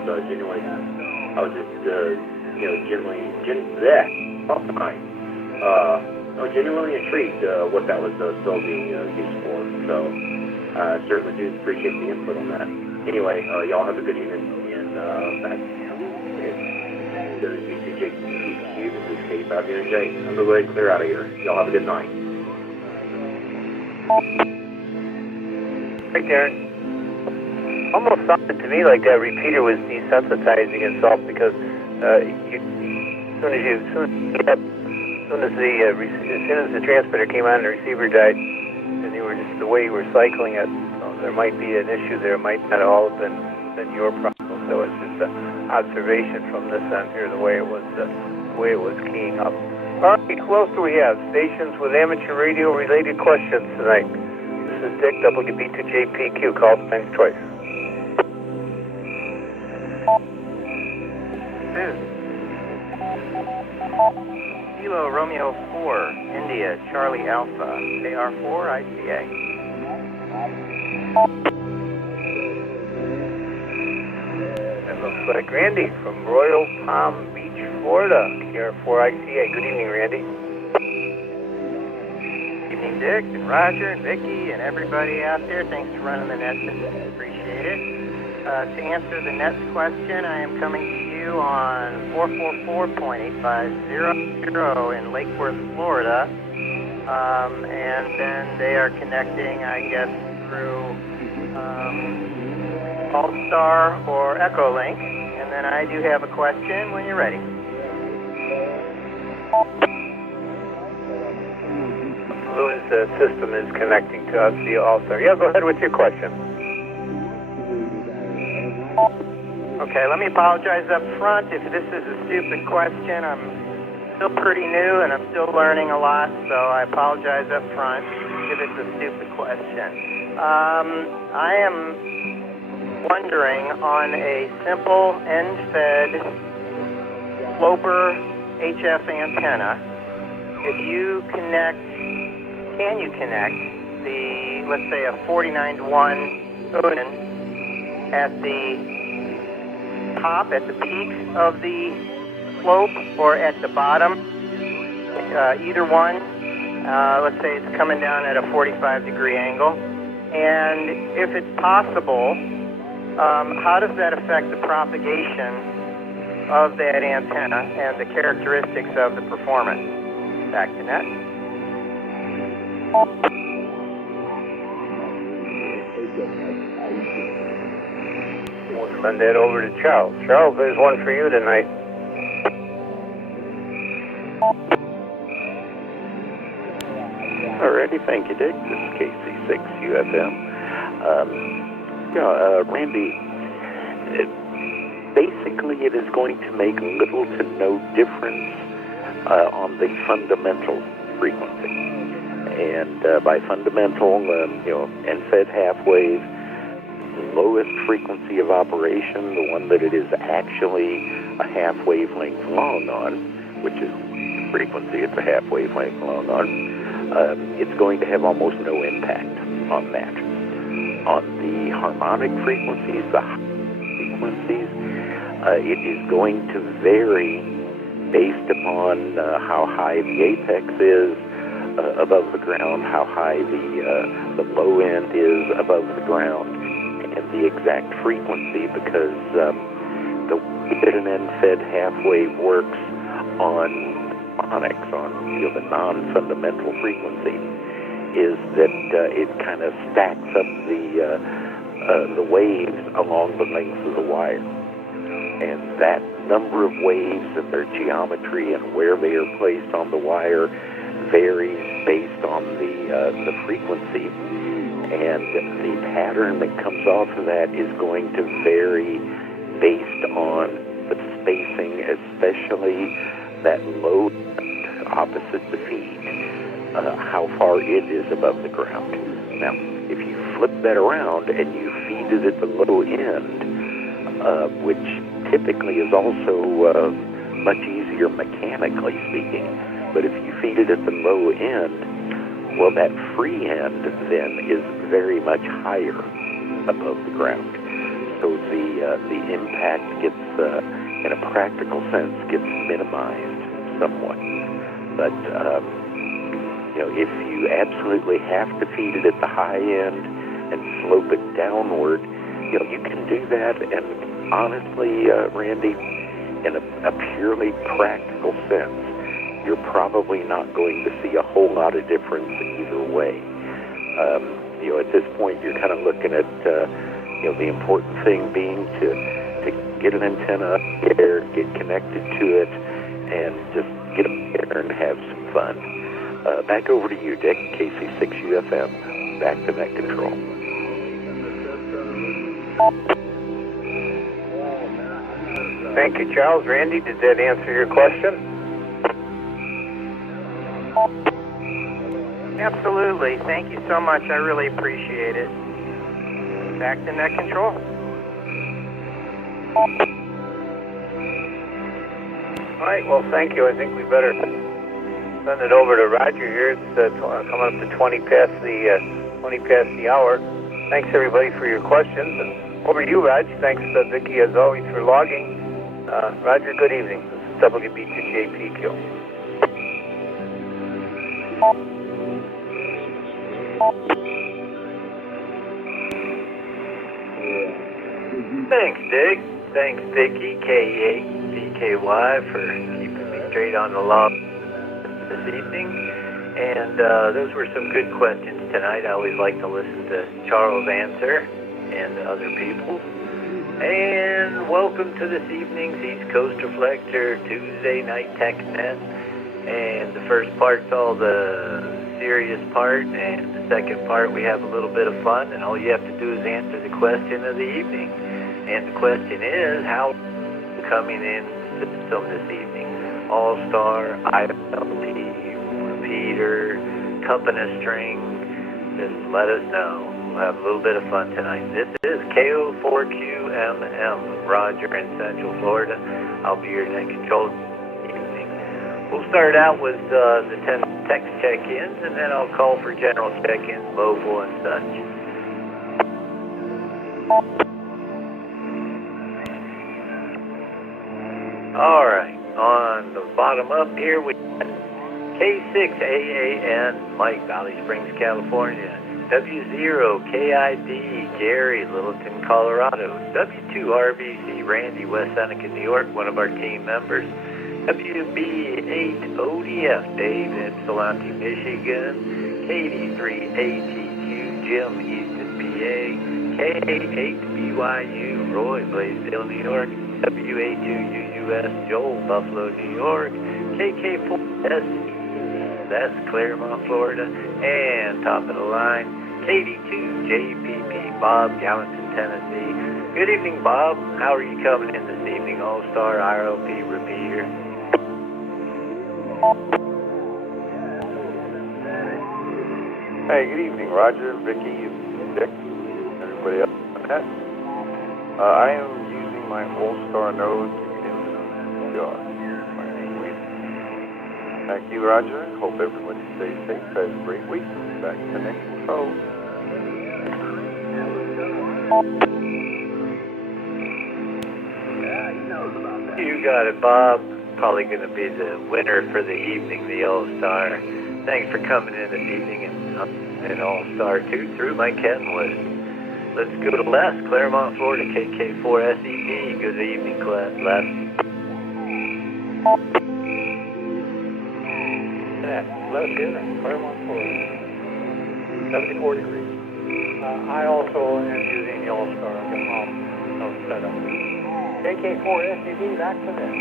genuinely intrigued what that was still being used for. So I certainly do appreciate the input on that. Anyway, y'all have a good evening, and back to the UCJ Cube, this is 85 UNJ. I'm going to go ahead and clear out of here. Y'all have a good night. Hey, Darren. Almost sounded to me like that repeater was desensitizing itself because as soon as the transmitter came on, the receiver died, and you were just the way you were cycling it. There might be an issue there. It might not all have been your problem. So it's just an observation from this end here, the way it was keying up. All right, who else do we have? Stations with amateur radio related questions tonight. This is Dick, WB2JPQ. Call times twice. Kilo Romeo 4, India, Charlie Alpha, AR4, ICA. That looks like Randy from Royal Palm Beach, Florida, KR4ICA. Good evening, Randy. Good evening, Dick, and Roger, and Vicky, and everybody out there. Thanks for running the nets. Appreciate it. To answer the nets question, I am coming to you on 444.850 in Lake Worth, Florida. And then they are connecting, I guess, through VALT'S or Echolink. And then I do have a question when you're ready. Lou's system is connecting to us via All-Star. Yeah, go ahead with your question. Okay, let me apologize up front if this is a stupid question. I'm still pretty new and I'm still learning a lot, so I apologize up front if it's a stupid question. I am wondering on a simple end-fed sloper HF antenna, if you connect, can you connect the, let's say a 49-to-1 Odin at the top, at the peak of the slope, or at the bottom, either one. Let's say it's coming down at a 45-degree angle. And if it's possible, how does that affect the propagation of that antenna and the characteristics of the performance? Back to net. We'll send that over to Charles. Charles, there's one for you tonight. Alrighty, thank you, Dick. This is KC6UFM. Randy, basically it is going to make little to no difference on the fundamental frequency. And by fundamental, end-fed half-wave, lowest frequency of operation, the one that it is actually a half wavelength long on, which is the frequency it's a half wavelength long on, it's going to have almost no impact on that. On the harmonic frequencies, the high frequencies, it is going to vary based upon how high the apex is above the ground, how high the low end is above the ground, and the exact frequency, because the way that an end-fed half-wave works on phonics, on the non-fundamental frequency, is that it kind of stacks up the waves along the length of the wire. And that number of waves and their geometry and where they are placed on the wire varies based on the frequency. And the pattern that comes off of that is going to vary based on the spacing, especially that low opposite the feed, how far it is above the ground. Now, if you flip that around and you feed it at the low end, which typically is also much easier mechanically speaking, but if you feed it at the low end, well, that free end then is very much higher above the ground. So the impact gets, in a practical sense, gets minimized somewhat. But if you absolutely have to feed it at the high end and slope it downward, you can do that. And honestly, Randy, in a purely practical sense, you're probably not going to see a whole lot of difference either way. At this point, you're kind of looking at, the important thing being to get an antenna up there, get connected to it, and just get up there and have some fun. Back over to you, Dick, KC6UFM. Back to net control. Thank you, Charles. Randy, did that answer your question? Absolutely. Thank you so much. I really appreciate it. Back to net control. All right, well, thank you. I think we better send it over to Roger here. It's coming up to 20 past the hour. Thanks, everybody, for your questions. And over to you, Raj. Thanks, Vicki, as always, for logging. Roger, good evening. This is WB2JPQ. Thanks, Dick. Thanks, Vicki, K8BKY, for keeping me straight on the log this evening. And those were some good questions tonight. I always like to listen to Charles answer and other people. And welcome to this evening's East Coast Reflector Tuesday Night TechNet. And the first part's all the serious part, and the second part we have a little bit of fun, and all you have to do is answer the question of the evening. And the question is, how are you coming in the system this evening? All-Star, ILT, repeater, company string, just let us know. We'll have a little bit of fun tonight. This is KO4QMM, Roger in Central Florida. I'll be your net controller this evening. We'll start out with the 10 text check-ins, and then I'll call for general check-ins, mobile and such. All right, on the bottom up here we got K6AAN, Mike, Valley Springs, California. W0KID, Gary, Littleton, Colorado. W2RBC, Randy, West Seneca, New York, one of our team members. WB8ODF, Dave, Ypsilanti, Michigan. KD3ATQ, Jim, Easton, PA. K8BYU, Roy, Blaisdell, New York. WA2UUS, Joel, Buffalo, New York. KK4SE, that's Claremont, Florida. And top of the line, KD2JPP, Bob, Gallatin, Tennessee. Good evening, Bob. How are you coming in this evening? All-Star, IRLP, repeater. Hey, good evening, Roger, Vicky, Dick, everybody else on that. I am using my All-Star node to get into the jar. Thank you, Roger. Hope everybody stays safe. Has a great week. Back to the next show. You got it, Bob. Probably going to be the winner for the evening, the All-Star. Thanks for coming in this evening and All-Star 2 through my Kenwood. Let's go to Les, Claremont, Florida, KK4SED. Good evening, Les. Les here in Claremont, Florida. 74 degrees. I also am using the All-Star. I've got no setup. KK4SED, back to this.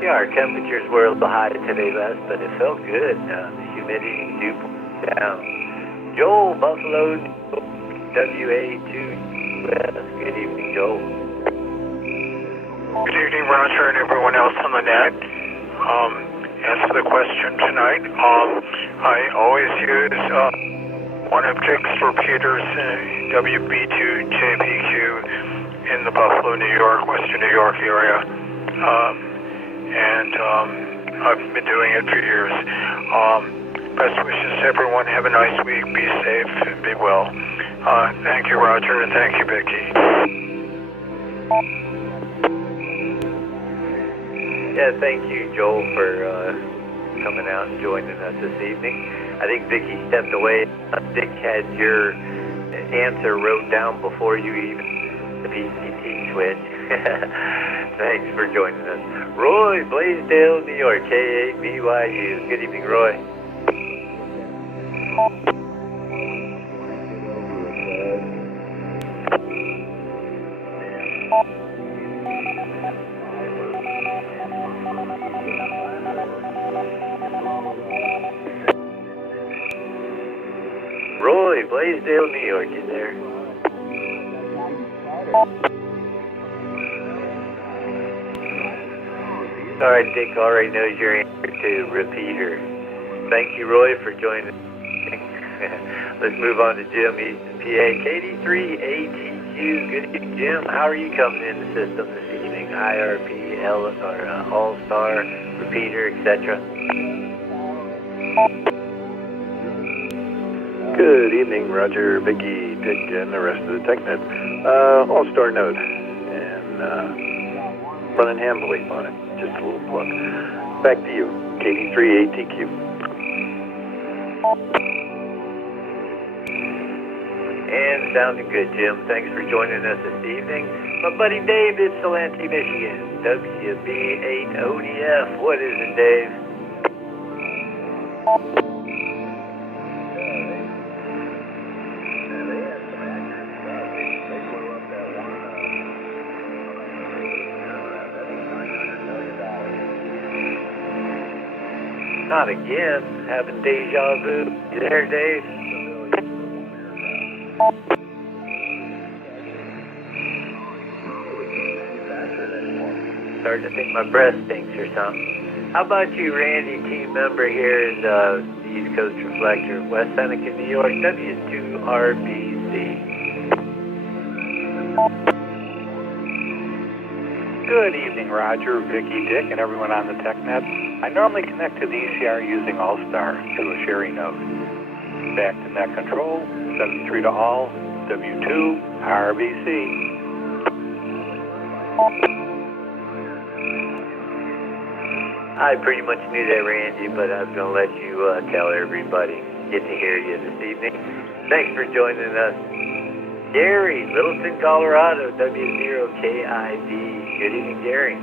Yeah, our temperatures were a little high today, Les, but it felt good. The humidity dew down. Joel, Buffalo, WA2US. Good evening, Joel. Good evening, Roger, and everyone else on the net. Answer the question tonight. I always use one of Jake's repeaters, WB2JPQ, in the Buffalo, New York, Western New York area. And I've been doing it for years. Best wishes to everyone. Have a nice week. Be safe and be well. Thank you, Roger, and thank you, Vicky. Yeah, thank you, Joel, for coming out and joining us this evening. I think Vicky stepped away. Dick had your answer wrote down before you even the PCT switch. Thanks for joining us. Roy, Blaisdell, New York, K8BYU. Good evening, Roy. Roy, Blaisdell, New York, you there? All right, Dick already knows your answer to repeater. Thank you, Roy, for joining. Let's move on to Jim, Easton, PA. KD3ATQ. Good evening, Jim. How are you coming in the system this evening? IRP, or All-Star, repeater, etc. Good evening, Roger, Vicky, Dick, and the rest of the TechNet. All-Star node. And running handily on it. Just a little plug. Back to you, KD3ATQ. And sounding good, Jim. Thanks for joining us this evening. My buddy Dave, Ypsilanti, Michigan. WB8ODF. What is it, Dave? Not again. Having deja vu. You there, Dave? Starting to think my breath stinks or something. How about you, Randy, team member here in the East Coast Reflector, West Seneca, New York, W2RBC. Good evening, Roger, Vicky, Dick, and everyone on the TechNet. I normally connect to the ECR using All-Star through a sharing node. Back to net control, W3 to all, W2, RBC. I pretty much knew that, Randy, but I was going to let you tell everybody. Get to hear you this evening. Thanks for joining us. Gary, Littleton, Colorado, W0KID. Good evening, Gary.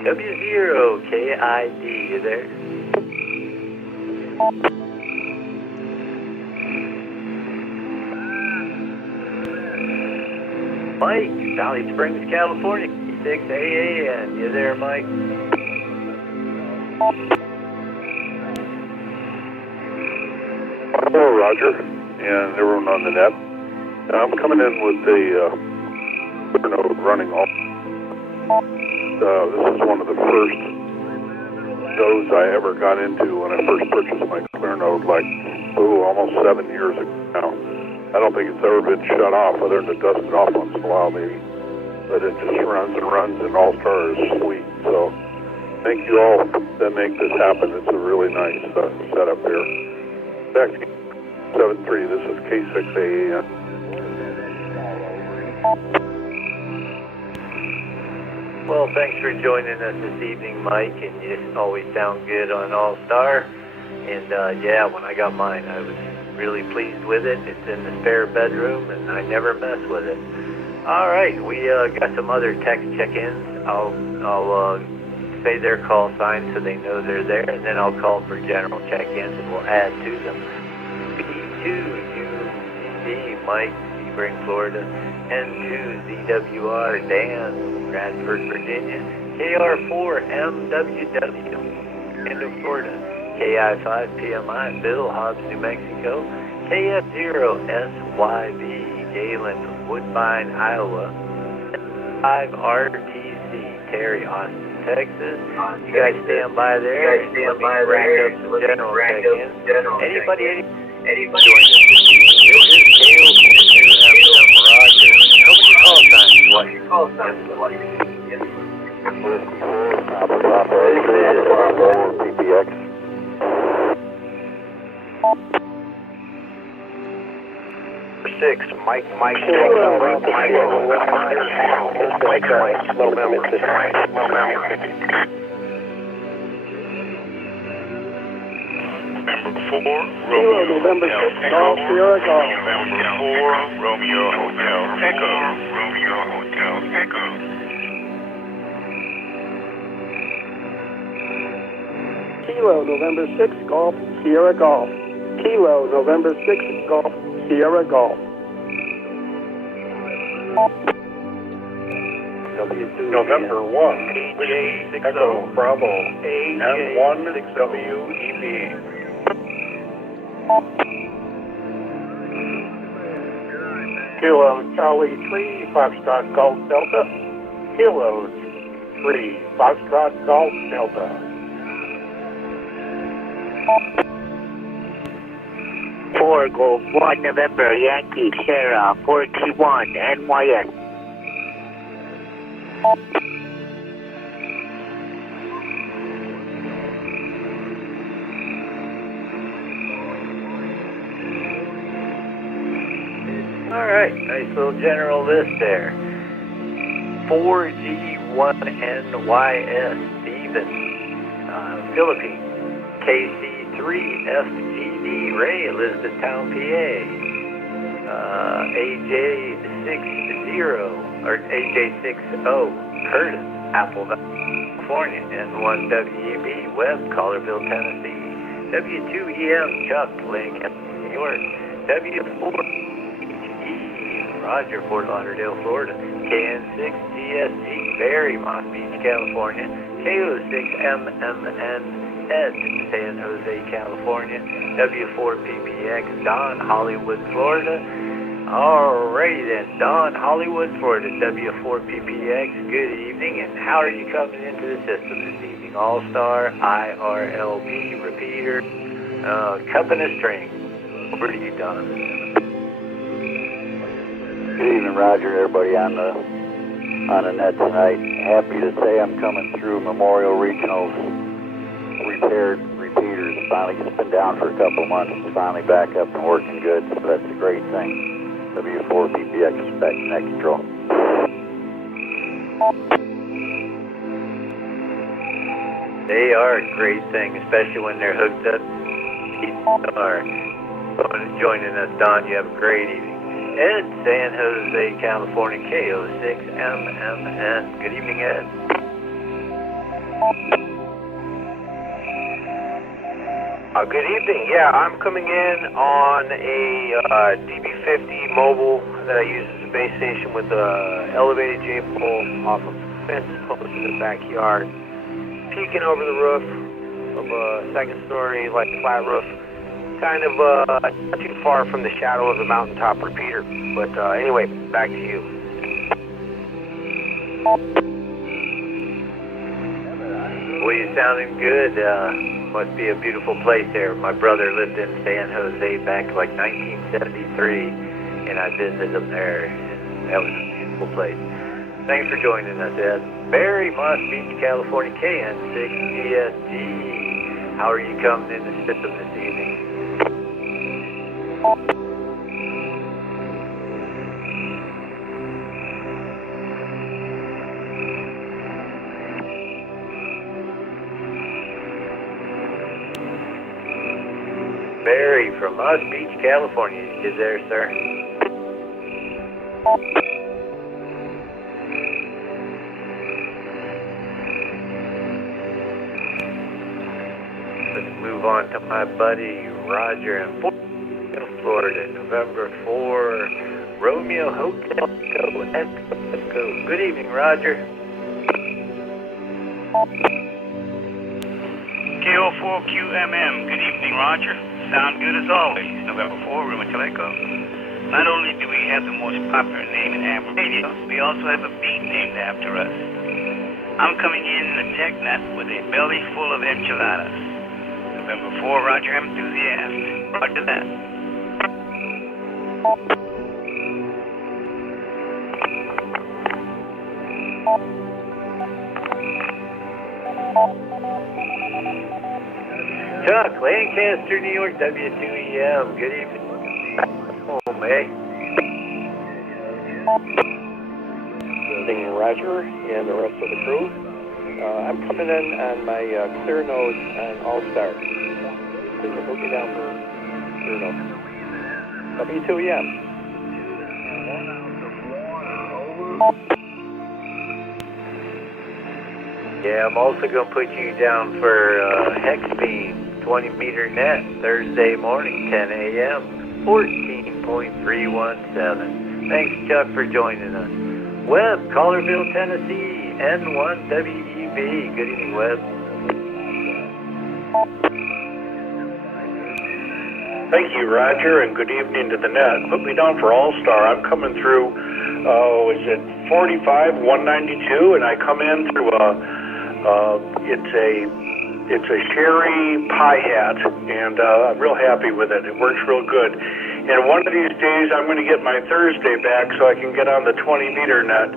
W0KID, you there? Mike, Valley Springs, California, 6AAN. You there, Mike? Hello, Roger, and everyone on the net. I'm coming in with the clear node running all. This is one of the first nodes I ever got into when I first purchased my clear node, like, almost 7 years ago now. I don't think it's ever been shut off, other than to dust it off once in a while, maybe. But it just runs and runs, and All-Star is sweet. So thank you all that make this happen. It's a really nice setup here. Back to 7-3. This is K6AAN. Well, thanks for joining us this evening, Mike, and you always sound good on All-Star. And yeah, when I got mine, I was really pleased with it. It's in the spare bedroom, and I never mess with it. All right, we got some other text check-ins. I'll say their call sign so they know they're there, and then I'll call for general check-ins, and we'll add to them. P2UCD, Mike, Sebring, Florida. N2ZWR, Dan, Bradford, Virginia. KR4MWW, Orlando, Florida. KI5PMI, Bill, Hobbs, New Mexico. KF0SYB, Galen, Woodbine, Iowa. 5RTC, Terry, Austin, Texas. You guys stand by there. Let me rack up some general check-ins. Anybody join us this evening? This is KO42FM Roger. What's your call sign? What's your call sign? PPX. Six, Mike, low member. November 4, Kilo, November 6, Golf, Sierra Golf. November 4, Romeo Hotel Echo. Romeo Hotel Echo. Kilo, November 6, Golf, Sierra Golf. Kilo, November 6, Golf, Sierra Golf. November 1, Echo Bravo, M1WEB. Kilo, Charlie 3, Foxtrot Golf Delta. Kilo 3, Foxtrot Golf Delta. Four Golf 1 November Yankee Sierra 4T1 NYS. All right, nice little general list there. 4G1NYS Steven, Philippines. KC3FGD Ray, Elizabethtown, PA. AJ60 or AJ60 Curtis, Apple, California. N1WEB West, Collarville, Tennessee. W2EM, Chuck, Lake, New York. W4, Roger, Fort Lauderdale, Florida. KN6GSG, Barry, Moss Beach, California. KO6MMN, Ed, San Jose, California. W4PPX, Don, Hollywood, Florida. Alrighty then, Don, Hollywood, Florida, W4PPX, good evening, and how are you coming into the system this evening? All-Star, IRLB, repeater, cup and a string. Over to you, Don. Good evening, Roger, everybody on the net tonight. Happy to say I'm coming through Memorial Regional's repaired repeaters. Finally, it's been down for a couple months. It's finally back up and working good, so that's a great thing. W4PPX back to net control. They are a great thing, especially when they're hooked up. Are joining us, Don. You have a great evening. Ed, San Jose, California, KO6MMN. Good evening, Ed. Good evening. Yeah, I'm coming in on a DB50 mobile that I use as a base station with a elevated J-pole off of the fence close to the backyard, peeking over the roof of a second story, like flat roof, kind of not too far from the shadow of the mountaintop repeater. But anyway, back to you. Well, you're sounding good. Must be a beautiful place there. My brother lived in San Jose back like 1973, and I visited him there, and that was a beautiful place. Thanks for joining us, Ed. Barry, Moss Beach, California, KN6GSG. How are you coming in the system this evening? Barry from Moss Beach, California. Is there, sir? Let's move on to my buddy Roger in Florida, November 4, Romeo Hotel Echo. Good evening, Roger. KO4QMM. Good evening, Roger. Sound good as always. November 4, Romeo Echo. Not only do we have the most popular name in ham radio, we also have a beat named after us. I'm coming in the TechNet with a belly full of enchiladas. November 4, Roger Enthusiast. Roger that. Chuck, Lancaster, New York, W2EM. Good evening. Home, eh? Good evening, Roger, and the rest of the crew. I'm coming in on my clear node on All-Star. Put me down for clear node. W2EM. Yeah, I'm also going to put you down for hex beam, 20-meter net, Thursday morning, 10 a.m., 14.317. Thanks, Chuck, for joining us. Webb, Collarville, Tennessee, N1WEB. Good evening, Webb. Thank you, Roger, and good evening to the net. Put me down for All-Star. I'm coming through, is it 45-192, and I come in through it's a Sherry pie hat, and I'm real happy with it. It works real good. And one of these days, I'm going to get my Thursday back so I can get on the 20-meter net.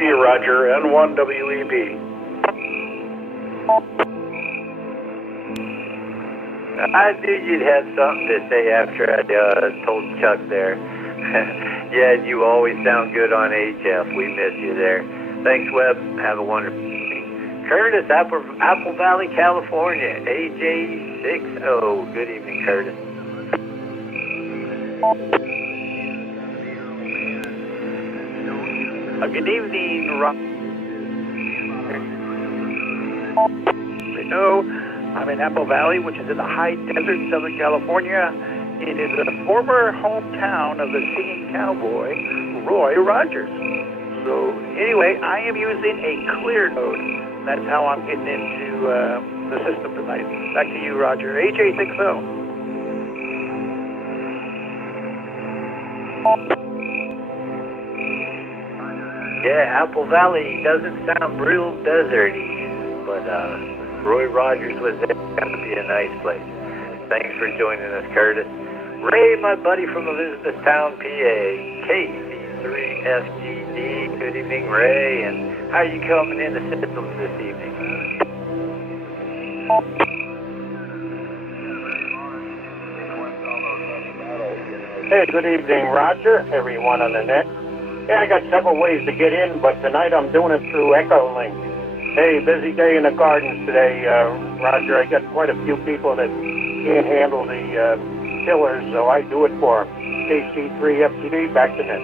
See you, Roger. N1WEB. I knew you'd have something to say after I told Chuck there. Yeah, you always sound good on HF. We miss you there. Thanks, Webb. Have a wonderful evening. Curtis, Apple Valley, California, AJ60. Good evening, Curtis. Good evening, Rob. No, I'm in Apple Valley, which is in the high desert, Southern California. It is the former hometown of the singing cowboy, Roy Rogers. So anyway, I am using a clear node. That's how I'm getting into the system tonight. Back to you, Roger. AJ60. Yeah, Apple Valley doesn't sound real deserty, but Roy Rogers was there. Got to be a nice place. Thanks for joining us, Curtis. Ray, my buddy from Elizabethtown, PA, KC3FGD. Good evening, Ray, and how are you coming into systems this evening? Hey, good evening, Roger, everyone on the net. Yeah, I got several ways to get in, but tonight I'm doing it through Echolink. Hey, busy day in the gardens today, Roger. I got quite a few people that can't handle the killers, so I do it for them. KC3FTD, back to net.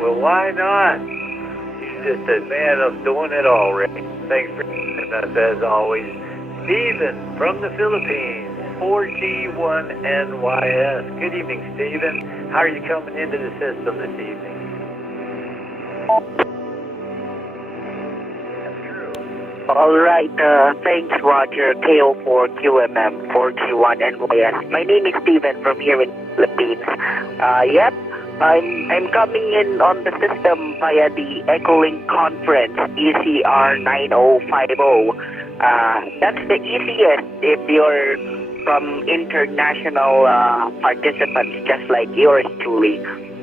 Well, why not? He's just a man of doing it all, Ray. Thanks for joining us, as always. Stephen from the Philippines, 4G1NYS. Good evening, Stephen. How are you coming into the system this evening? All right, thanks, Roger. KO4QMM 4G1NYS. My name is Steven from here in the Philippines. Yep, I'm coming in on the system via the Echolink conference, ECR 9050. That's the easiest if you're from international participants, just like yours truly.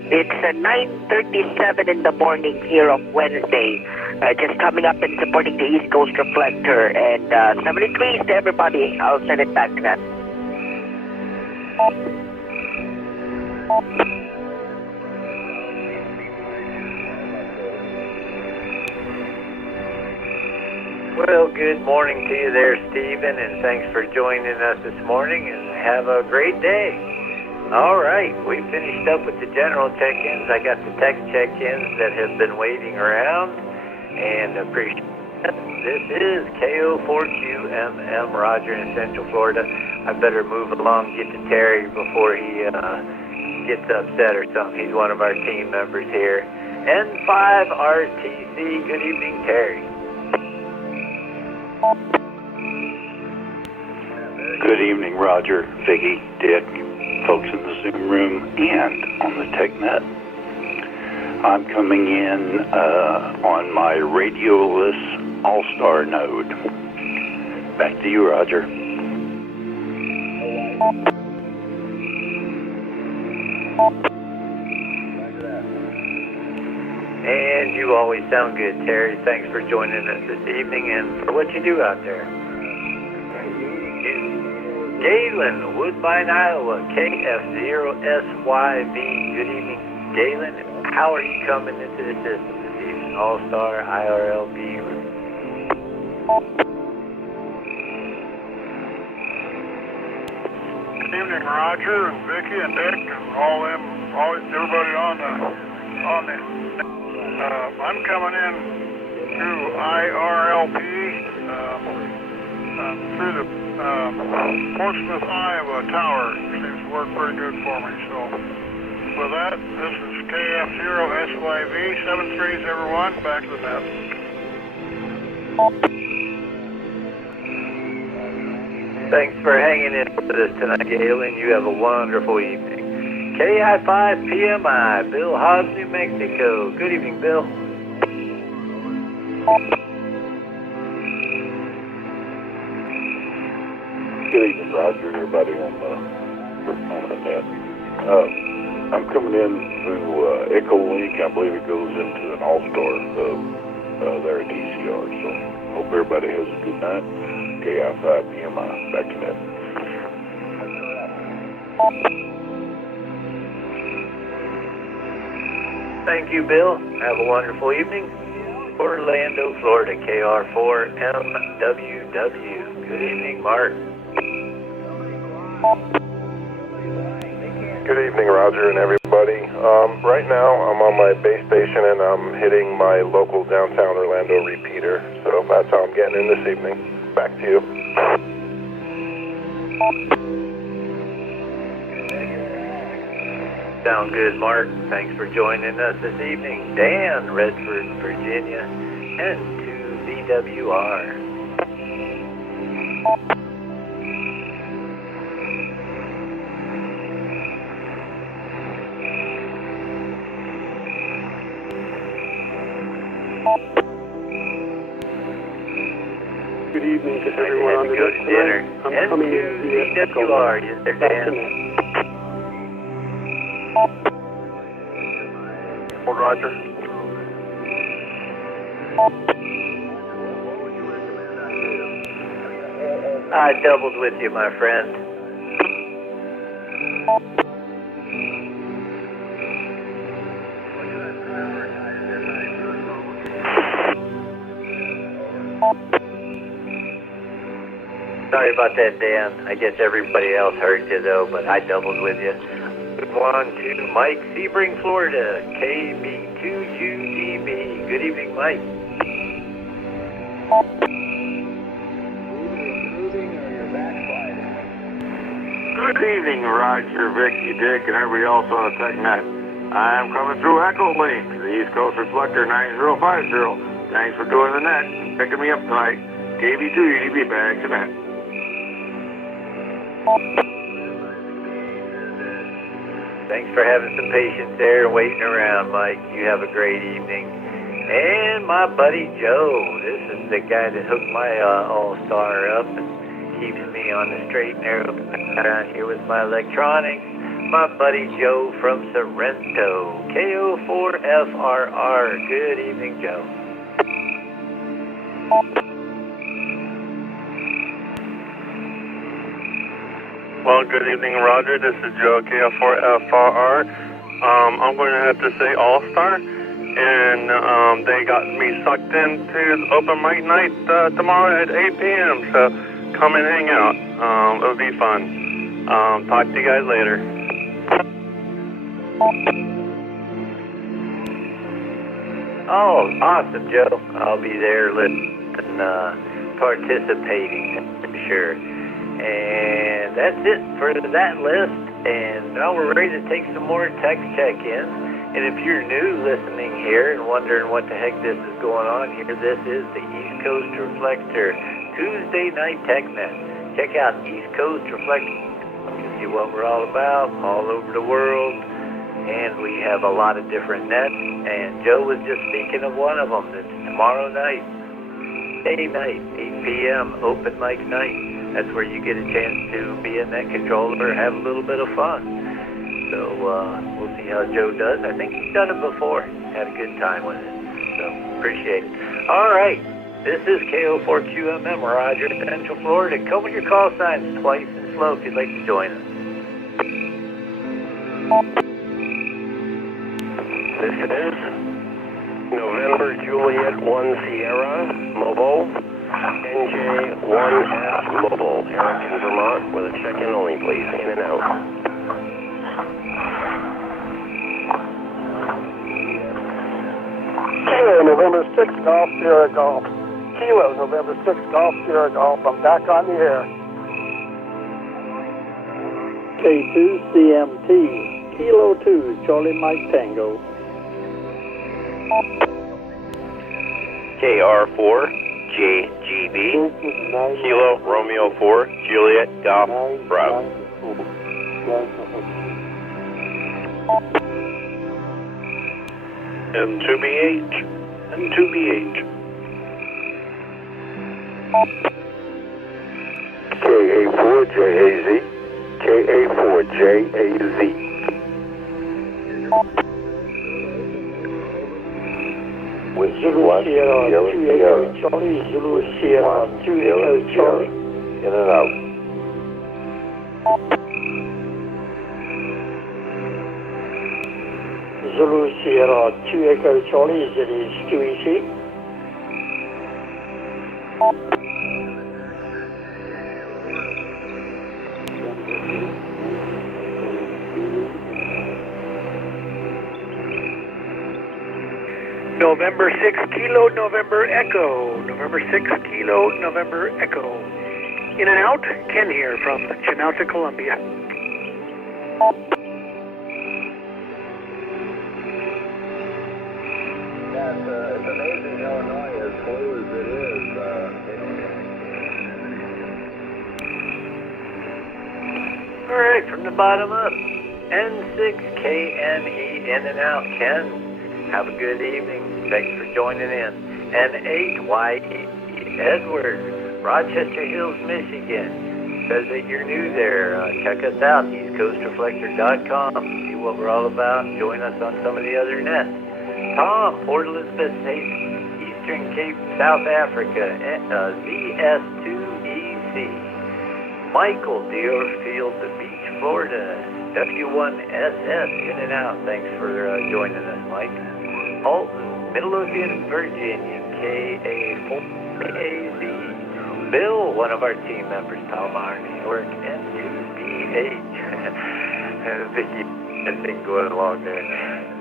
It's 9:37 in the morning here on Wednesday. Just coming up and supporting the East Coast Reflector. And 73 to everybody. I'll send it back to that. Well, good morning to you there, Stephen, and thanks for joining us this morning, and have a great day. All right, we finished up with the general check-ins. I got the text check-ins that have been waiting around, and appreciate it. This is KO4QMM, Roger in Central Florida. I better move along, get to Terry before he gets upset or something. He's one of our team members here. N5RTC, good evening, Terry. Good evening, Roger, Vicky, Dick, folks in the Zoom room, and on the TechNet. I'm coming in on my radioless All-Star node. Back to you, Roger. And you always sound good, Terry. Thanks for joining us this evening and for what you do out there. Galen, Woodbine, Iowa, KF0SYV. Good evening, Galen. How are you coming into the system this evening? All-Star, IRLB. Good evening, Roger and Vicky and Dick and all them, everybody on the. I'm coming in through IRLP through the Portsmouth, Iowa tower. Seems to work pretty good for me. So with that, this is KF0SYV. 73s, everyone. Back to the net. Thanks for hanging in with us tonight, Galen. You have a wonderful evening. KI5PMI, Bill Hobbs, New Mexico. Good evening, Bill. Good evening, Roger, everybody on the net. I'm coming in through Echolink. I believe it goes into an All-Star there at DCR. So hope everybody has a good night. KI5PMI, back to net. Thank you, Bill. Have a wonderful evening. Orlando, Florida, KR4MWW. Good evening, Mark. Good evening, Roger and everybody. everybody. Right now, I'm on my base station and I'm hitting my local downtown Orlando repeater. So that's how I'm getting in this evening. Back to you. Sound good, Mark. Thanks for joining us this evening. Dan, Redford, Virginia, and to VWR. Good evening to everyone on the go to dinner. I'm coming in via VWR, yes, sir, Dan. Roger. I doubled with you, my friend. Sorry about that, Dan. I guess everybody else heard you, though, but I doubled with you. On to Mike, Sebring, Florida, KB2UDB. Good evening, Mike. Good evening, Roger, Vicky, Dick, and everybody else on the TechNet. I'm coming through Echolink, the East Coast Reflector 9050. Thanks for doing the net, picking me up tonight. KB2UDB, back to net. Thanks for having some patience there and waiting around, Mike. You have a great evening. And my buddy Joe. This is the guy that hooked my All-Star up and keeps me on the straight and narrow around here with my electronics. My buddy Joe from Sorrento, KO4FRR. Good evening, Joe. Well, good evening, Roger. This is Joe, KO4FRR. I'm going to have to say All-Star, and they got me sucked into open mic night tomorrow at 8 p.m., so come and hang out. It'll be fun. Talk to you guys later. Oh, awesome, Joe. I'll be there listening and participating, for sure. And that's it for that list. And now we're ready to take some more text check-ins. And if you're new listening here and wondering what the heck this is going on here, this is the East Coast Reflector Tuesday Night TechNet. Check out East Coast Reflector. You can see what we're all about all over the world. And we have a lot of different nets. And Joe was just speaking of one of them. It's tomorrow night, day night, 8 p.m., open mic night. That's where you get a chance to be a net controller, have a little bit of fun. So we'll see how Joe does. I think he's done it before. Had a good time with it. So appreciate it. All right. This is KO4QMM, Roger, Central Florida. Come with your call signs twice and slow if you'd like to join us. This is November Juliet 1 Sierra Mobile, NJ1S Mobile, Harrington, Vermont, with a check-in only, please, in and out. Kilo, November 6 Golf, Sierra Golf. Kilo, November 6 Golf, Sierra Golf. I'm back on the air. K2CMT, Kilo 2, Charlie Mike Tango. KR4JGB, Kilo Romeo 4, Juliet Golf Bravo. N2BH, N2BH. KA4JAZ, KA4JAZ. With Zulu Sierra 2 Echo Charlie, Zulu Sierra 2 Echo Charlie. In and out. Zulu Sierra 2 Echo Charlie, is it is QEC? November 6 Kilo November Echo. November 6 Kilo November Echo. In and out, Ken here from Chenauta, Columbia. It's amazing Illinois, as blue as it is. All right, from the bottom up, N6KNE in and out. Ken, have a good evening. Thanks for joining in. N8YE Edward, Rochester Hills, Michigan. Says that you're new there. Check us out, eastcoastreflector.com. See what we're all about. Join us on some of the other nets. Tom, Port Elizabeth, Eastern Cape, South Africa, ZS2EC. Michael, Deerfield Beach, Florida, W1SS, in and out. Thanks for joining us, Mike. Alton, Midlothian, Virginia, KA4AZ. Bill, one of our team members, Palmyra, New York, N2BH. Vicky, that thing going along there,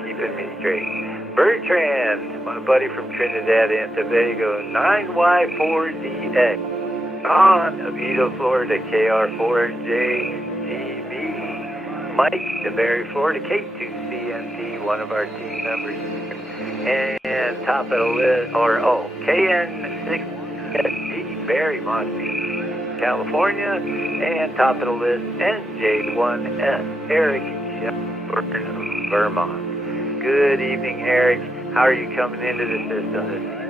keeping me straight. Bertrand, my buddy from Trinidad and Tobago, 9Y4DX. Don, Oviedo, Florida, KR4JGB. Mike, DeBerry, Florida, K2CMT, one of our team members. And top of the list, KN6SG, Barry, Mossy, California. And top of the list, NJ1S, Eric, Vermont. Good evening, Eric. How are you coming into the system this evening?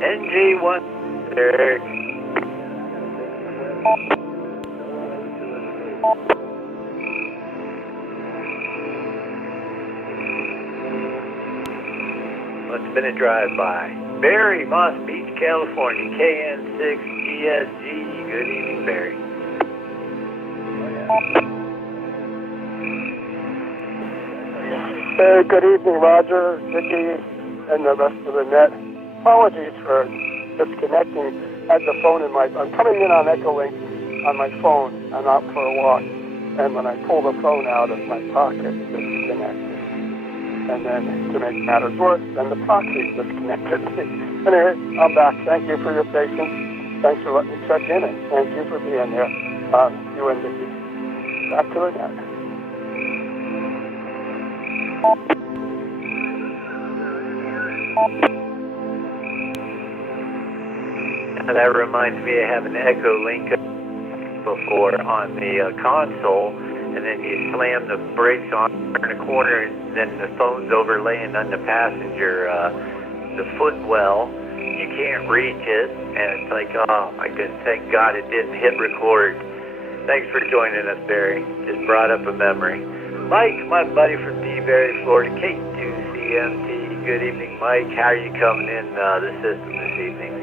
NJ1, Eric. Must have been a drive-by. Barry, Moss Beach, California, KN6ESG. Good evening, Barry. Hey, good evening, Roger, Vicky, and the rest of the net. Apologies for disconnecting. I had the phone in I'm coming in on Echolink on my phone. I'm out for a walk. And when I pull the phone out of my pocket, it's disconnected. And then, to make matters worse, then the proxy disconnected. Anyway, I'm back. Thank you for your patience. Thanks for letting me check in, and thank you for being here. You and Vicky. Back to the net. That reminds me of having an Echo Link before on the console, and then you slam the brakes on, turn a corner, and then the phone's overlaying on the passenger, the footwell. You can't reach it, and it's like, oh my goodness, thank God it didn't hit record. Thanks for joining us, Barry. Just brought up a memory. Mike, my buddy from DeBerry, Florida, K2CMT. Good evening, Mike. How are you coming in the system this evening?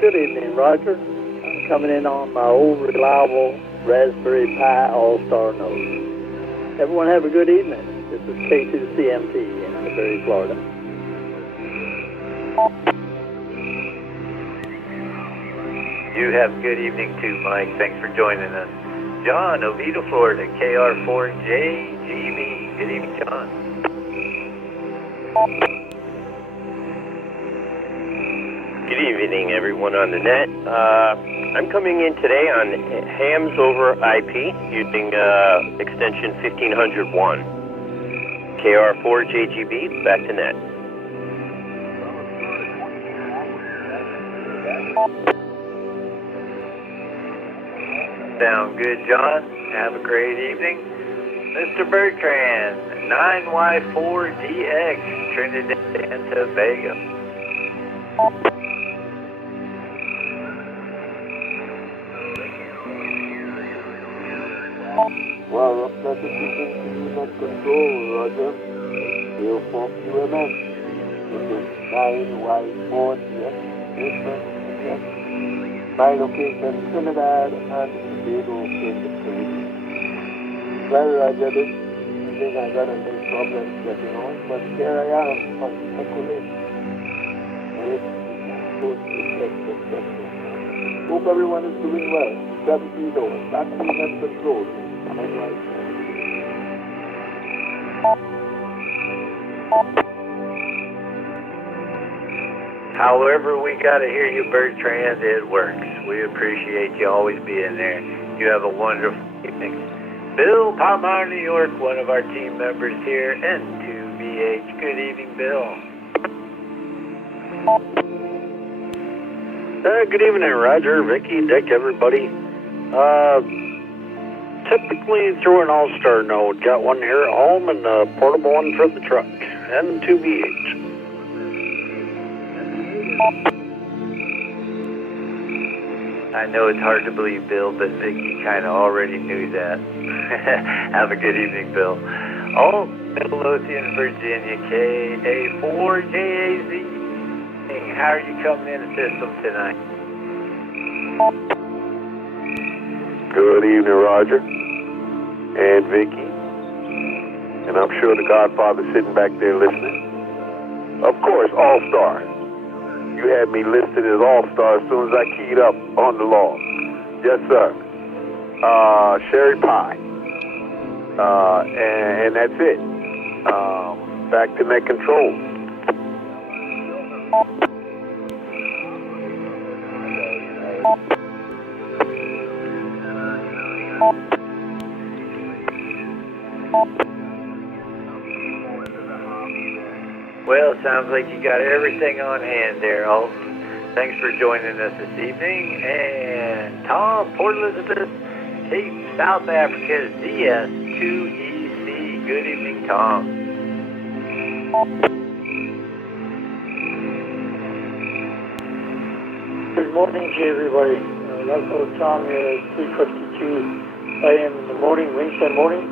Good evening, Roger. I'm coming in on my old reliable Raspberry Pi All-Star node. Everyone have a good evening. This is K2CMT in DeBerry, Florida. You have a good evening too, Mike. Thanks for joining us. John, Oviedo, Florida, KR4JGB. Good evening, John. Good evening, everyone on the net. I'm coming in today on hams over IP using extension 1501. KR4JGB, back to net. Sound good, John. Have a great evening. Mr. Bertrand, 9Y4DX, Trinidad and Tobago. Well, Rochester Not Control, Roger. Here for QMS. This is 9Y4DX, my location, Trinidad and Tobago in the Caribbean. Well, Roger, this evening. I got a big problem getting on, but here I am on Echo Link. And it's good to check. Hope everyone is doing well. 70 back to net control. However we got to hear you, Bertrand, it works. We appreciate you always being there. You have a wonderful evening. Bill Palmar, New York, one of our team members here, N2VH. Good evening, Bill. Good evening, Roger, Vicky, Dick, everybody. Typically through an all-star node. Got one here at home and a portable one for the truck. N2VH. I know it's hard to believe, Bill, but Vicky kind of already knew that. Have a good evening, Bill. Oh, Midlothian, Virginia, KA4JAZ. How are you coming in the system tonight? Good evening, Roger and Vicky. And I'm sure the Godfather's sitting back there listening. Of course, All-Star. You had me listed as All-Star as soon as I keyed up on the log. Yes, sir. Sherry Pie. And that's it. Back to net control. Well, sounds like you got everything on hand there, Alton. Thanks for joining us this evening. And Tom, Port Elizabeth, Cape, South Africa, DS2EC. Good evening, Tom. Good morning to everybody. Local time here is 3:52 a.m. in the morning, Wednesday morning.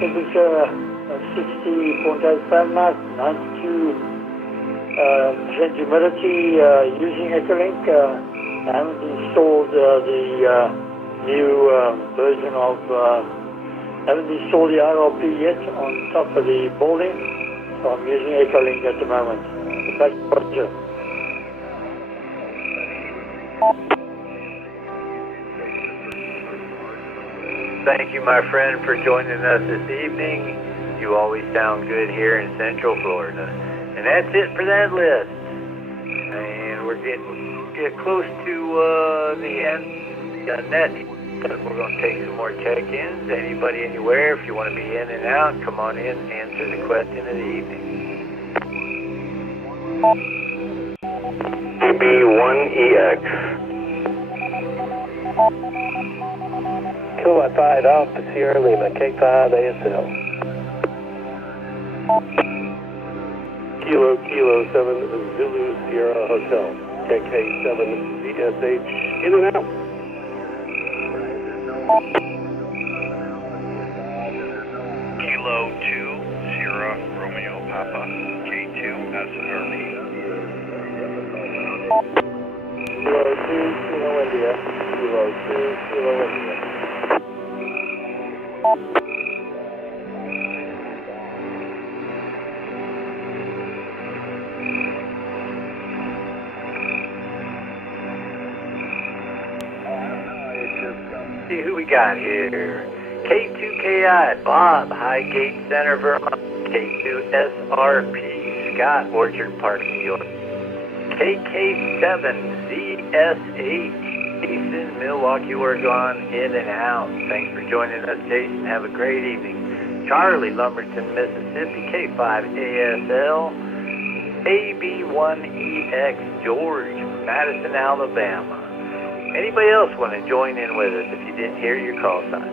Temperature 60.8 Fahrenheit, 92% humidity. Using Echolink. I haven't installed the new version of. Haven't installed the RRP yet on top of the building, so I'm using Echolink at the moment. Back to Roger. Thank you, my friend, for joining us this evening. You always sound good here in Central Florida. And that's it for that list. And we're getting close to the end of net. We're going to take some more check-ins. Anybody, anywhere, if you want to be in and out, come on in and answer the question of the evening. DB1EX. Kilowatt 5 Alpha Sierra Lima, K5 ASL. Kilo 7 Zulu Sierra Hotel, KK7 VSH, in and out. Kilo 2 Sierra Romeo Papa, K2 SRP. Kilo 2 Kilo India. Kilo 2 Kilo India. See who we got here. K2KI, Bob, Highgate Center, Vermont. K2SRP, Scott, Orchard Park, New York. KK7ZSH, Jason, Milwaukee, Oregon, in and out. Thanks for joining us, Jason. Have a great evening. Charlie, Lumberton, Mississippi, K5ASL. AB1EX, George, Madison, Alabama. Anybody else want to join in with us if you didn't hear your call sign?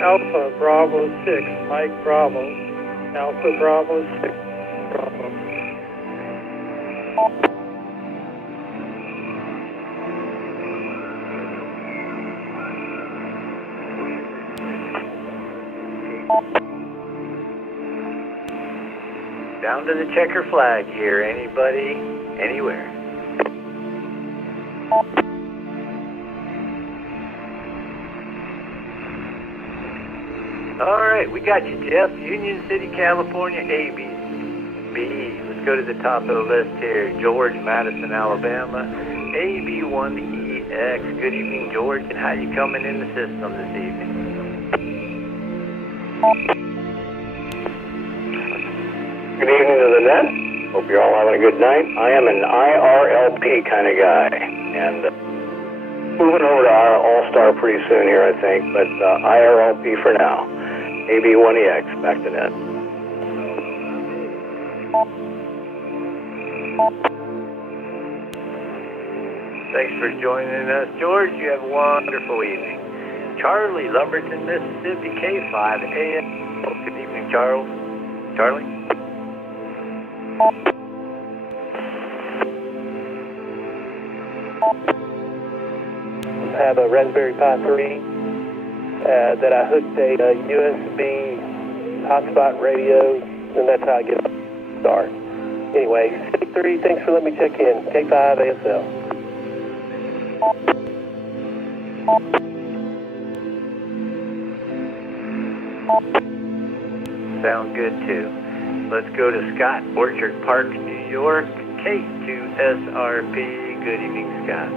Alpha Bravo 6, Mike Bravo. Alpha Bravo 6, Bravo. Down to the checker flag here. Anybody, anywhere. All right, we got you, Jeff. Union City, California, AB. B. Let's go to the top of the list here. George, Madison, Alabama, AB1EX. Good evening, George, and how you coming in the system this evening? Good evening to the net. Hope you're all having a good night. I am an IRLP kind of guy, and moving over to our All-Star pretty soon here, I think, but IRLP for now. AB1EX, back to net. Thanks for joining us, George. You have a wonderful evening. Charlie, Lumberton, Mississippi, K5AM. Good evening, Charles. Charlie? I have a Raspberry Pi 3 that I hooked a USB hotspot radio, and that's how I get a star. Anyway, City3, thanks for letting me check in. K5ASL. Sound good, too. Let's go to Scott, Orchard Park, New York, K2SRP. Good evening, Scott.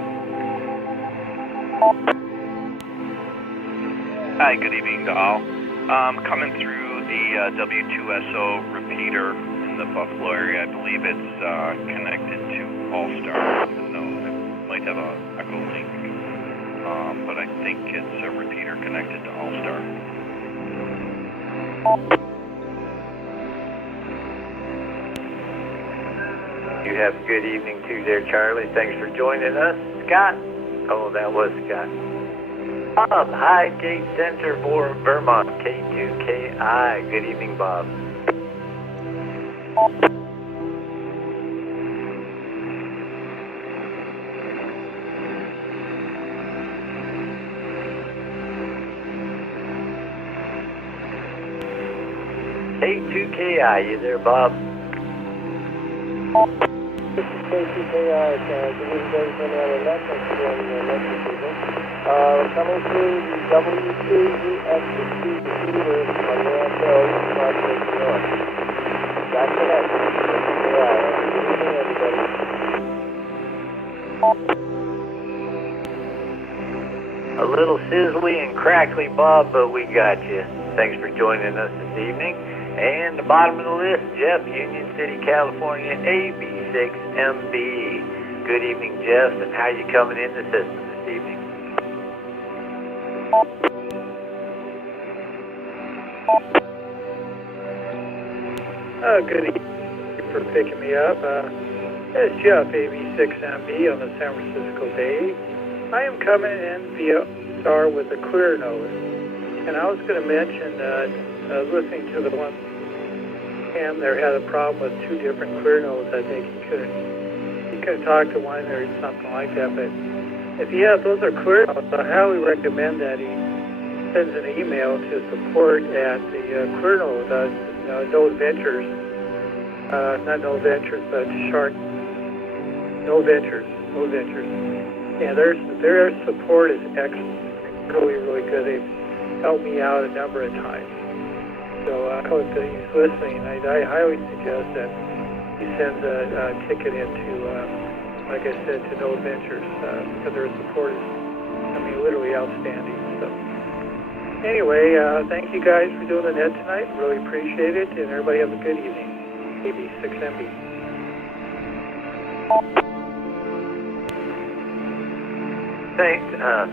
Hi, good evening to all. Coming through the W2SO repeater in the Buffalo area. I believe it's connected to All-Star, even though it might have a echo link. But I think it's a repeater connected to All-Star. You have a good evening too there, Charlie. Thanks for joining us. Scott? Oh, that was Scott. Bob, Highgate Center for Vermont, K2KI. Good evening, Bob. K2KI, you there, Bob? This is K2KI. Good evening, everybody on the net. Thanks for joining the net this evening. Coming through the W2EX receiver on the ASL, New York. Back to that. K2KI. Good evening, everybody. A little sizzly and crackly, Bob, but we got you. Thanks for joining us this evening. And the bottom of the list, Jeff, Union City, California, AB6MB. Good evening, Jeff, and how you coming in the system this evening? Good evening for picking me up. It's Jeff, AB6MB on the San Francisco Bay. I am coming in via STAR with a clear node. And I was going to mention listening to the one Cam there had a problem with two different clear nodes. I think he could have talked to one or something like that. But if he has those are clear nodes, I highly recommend that he sends an email to support at the clear node, Node Ventures. Not Node Ventures, but Node Ventures. And their support is excellent. Really, really good. They've helped me out a number of times. So I hope that he's listening. I highly suggest that he sends a ticket into, like I said, to Node Ventures, because their support is, literally outstanding. So anyway, thank you guys for doing the net tonight. Really appreciate it, and everybody have a good evening. AB6MB.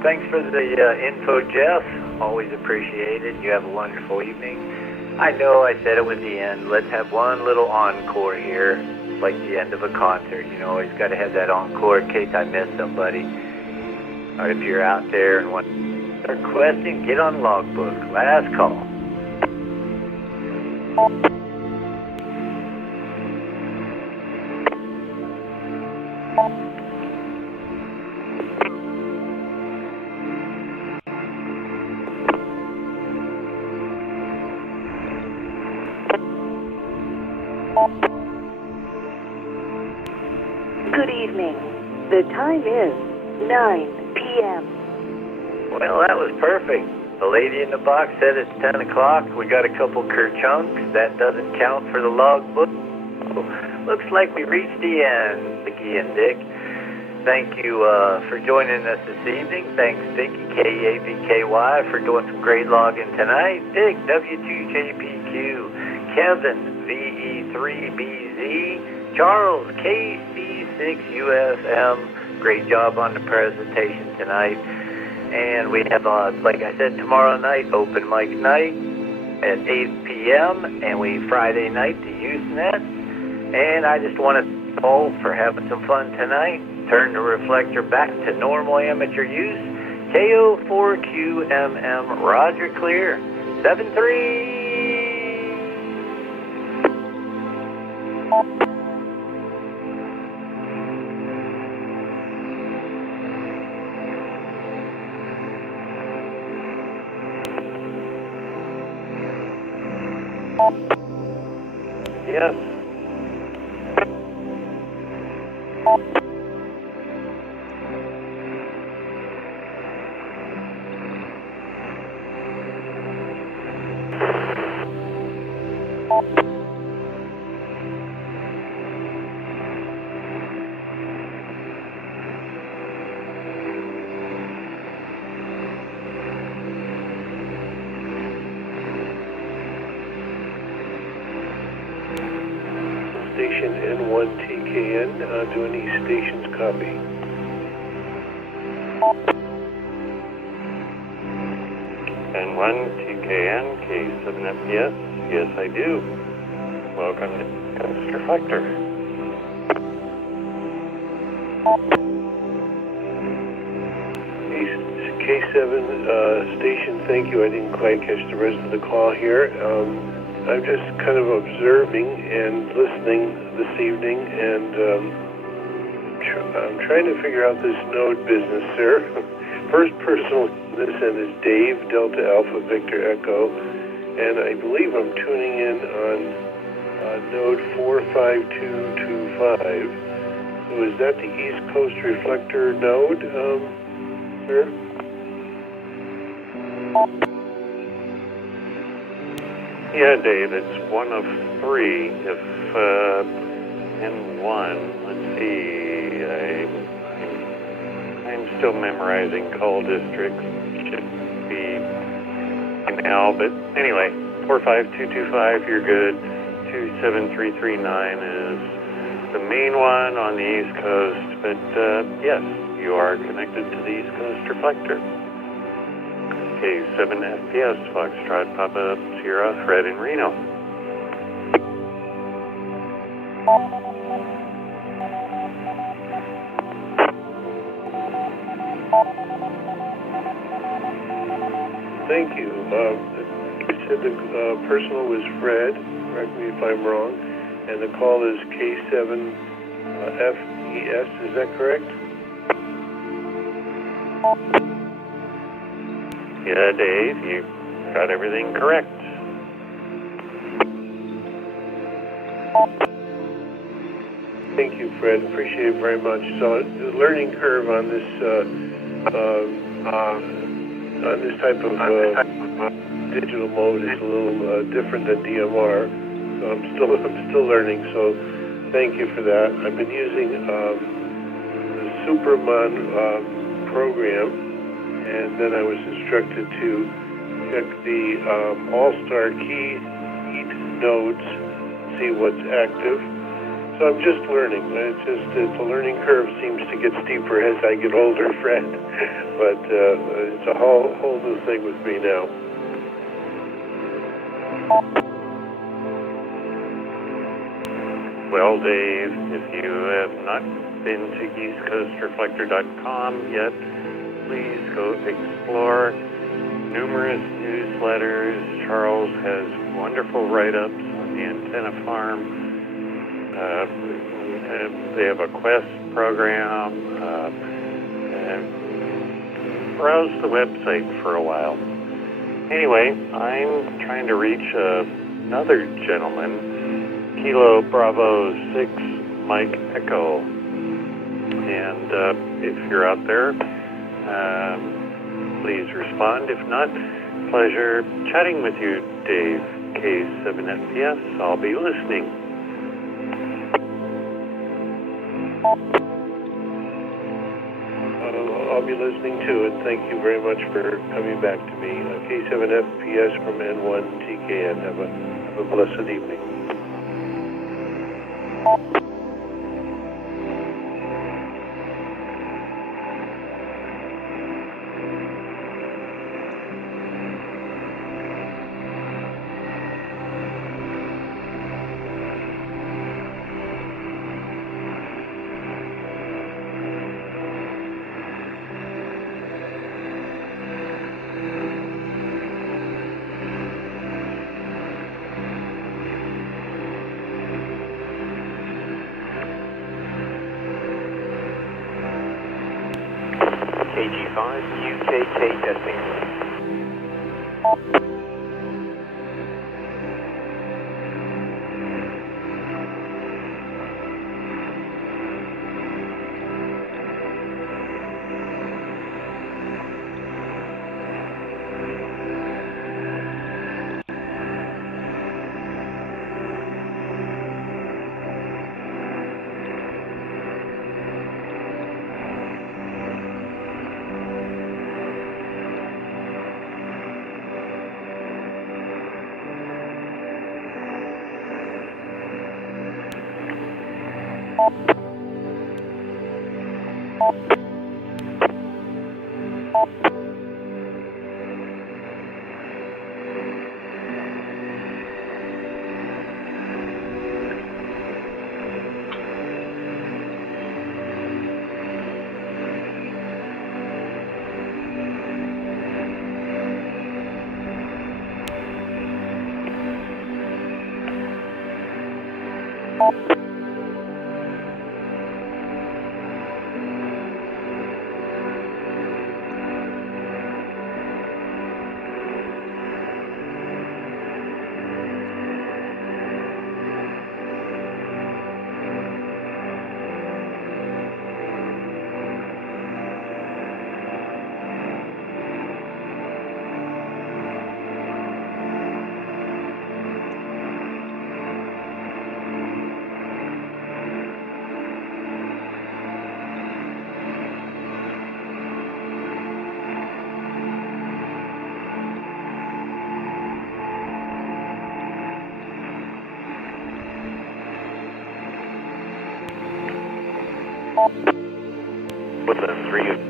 Thanks for the info, Jeff. Always appreciated. You have a wonderful evening. I know I said it was the end. Let's have one little encore here, like the end of a concert. You know, always got to have that encore in case I miss somebody. Or if you're out there and want to requesting, get on logbook. Last call. Good evening. The time is 9 p.m. Well, that was perfect. The lady in the box said it's 10 o'clock. We got a couple kerchunks. That doesn't count for the logbook. Looks like we reached the end, Vicky and Dick. Thank you for joining us this evening. Thanks, Vicky, KABKY, for doing some great logging tonight. Dick, W2JPQ, Kevin, VE3BZ, Charles, KC6UFM. Great job on the presentation tonight. And we have, like I said, tomorrow night, open mic night at 8 p.m. And Friday night, the Usenet. And I just want to thank all for having some fun tonight. Turn the reflector back to normal amateur use. KO4QMM, Roger Clear, 7-3. Yes. Station N1TKN, do any stations copy? N1TKN, K7FPS, yes I do. Welcome to Coast Reflector. K7 station, thank you. I didn't quite catch the rest of the call here. I'm just kind of observing and listening this evening, and I'm trying to figure out this node business, sir. First person on this end is Dave, Delta Alpha Victor Echo, and I believe I'm tuning in on node 45225. So is that the East Coast Reflector node, sir? Yeah, Dave, it's one of three. If N1, let's see, I'm still memorizing call districts. Should be now, but anyway, 45225, you're good. 27339 is the main one on the East Coast, but yes, you are connected to the East Coast Reflector. K7FPS, Foxtrot, Papa, Sierra, Fred, and Reno. Thank you. You said the personal was Fred, correct me if I'm wrong, and the call is K7FES, is that correct? Yeah, Dave, you got everything correct. Thank you, Fred. Appreciate it very much. So the learning curve on this type of digital mode is a little different than DMR. So I'm still learning. So thank you for that. I've been using the Superman program. And then I was instructed to check the All-Star key heat nodes, see what's active. So I'm just learning. The learning curve seems to get steeper as I get older, Fred. But it's a whole new thing with me now. Well, Dave, if you have not been to eastcoastreflector.com yet, please go explore numerous newsletters. Charles has wonderful write-ups on the antenna farm. They have a Quest program. Browse the website for a while. Anyway, I'm trying to reach another gentleman, Kilo Bravo 6 Mike Echo. And if you're out there, please respond. If not, Pleasure chatting with you, Dave, K7FPS. I'll be listening. I'll be listening too, and thank you very much for coming back to me. K7FPS from N1TKN. Have a blessed evening. KG5, UKK testing. What's that, 3?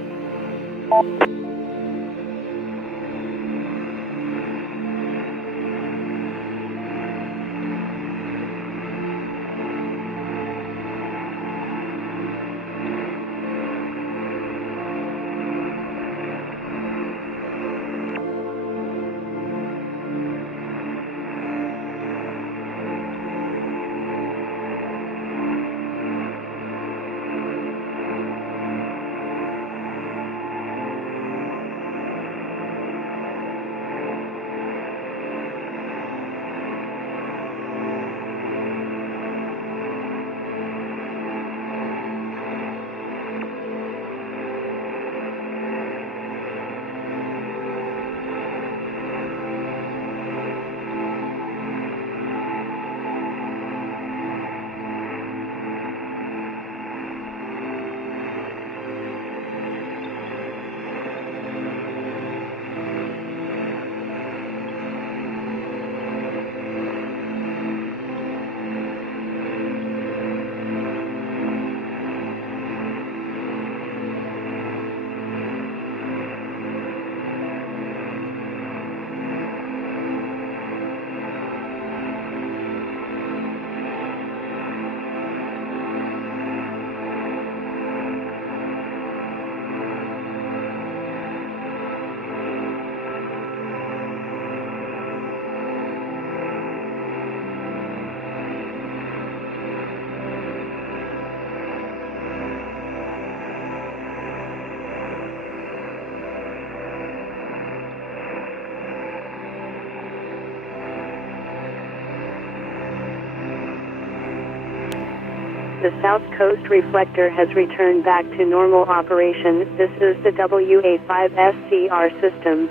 The South Coast reflector has returned back to normal operation. This is the WA5SCR system.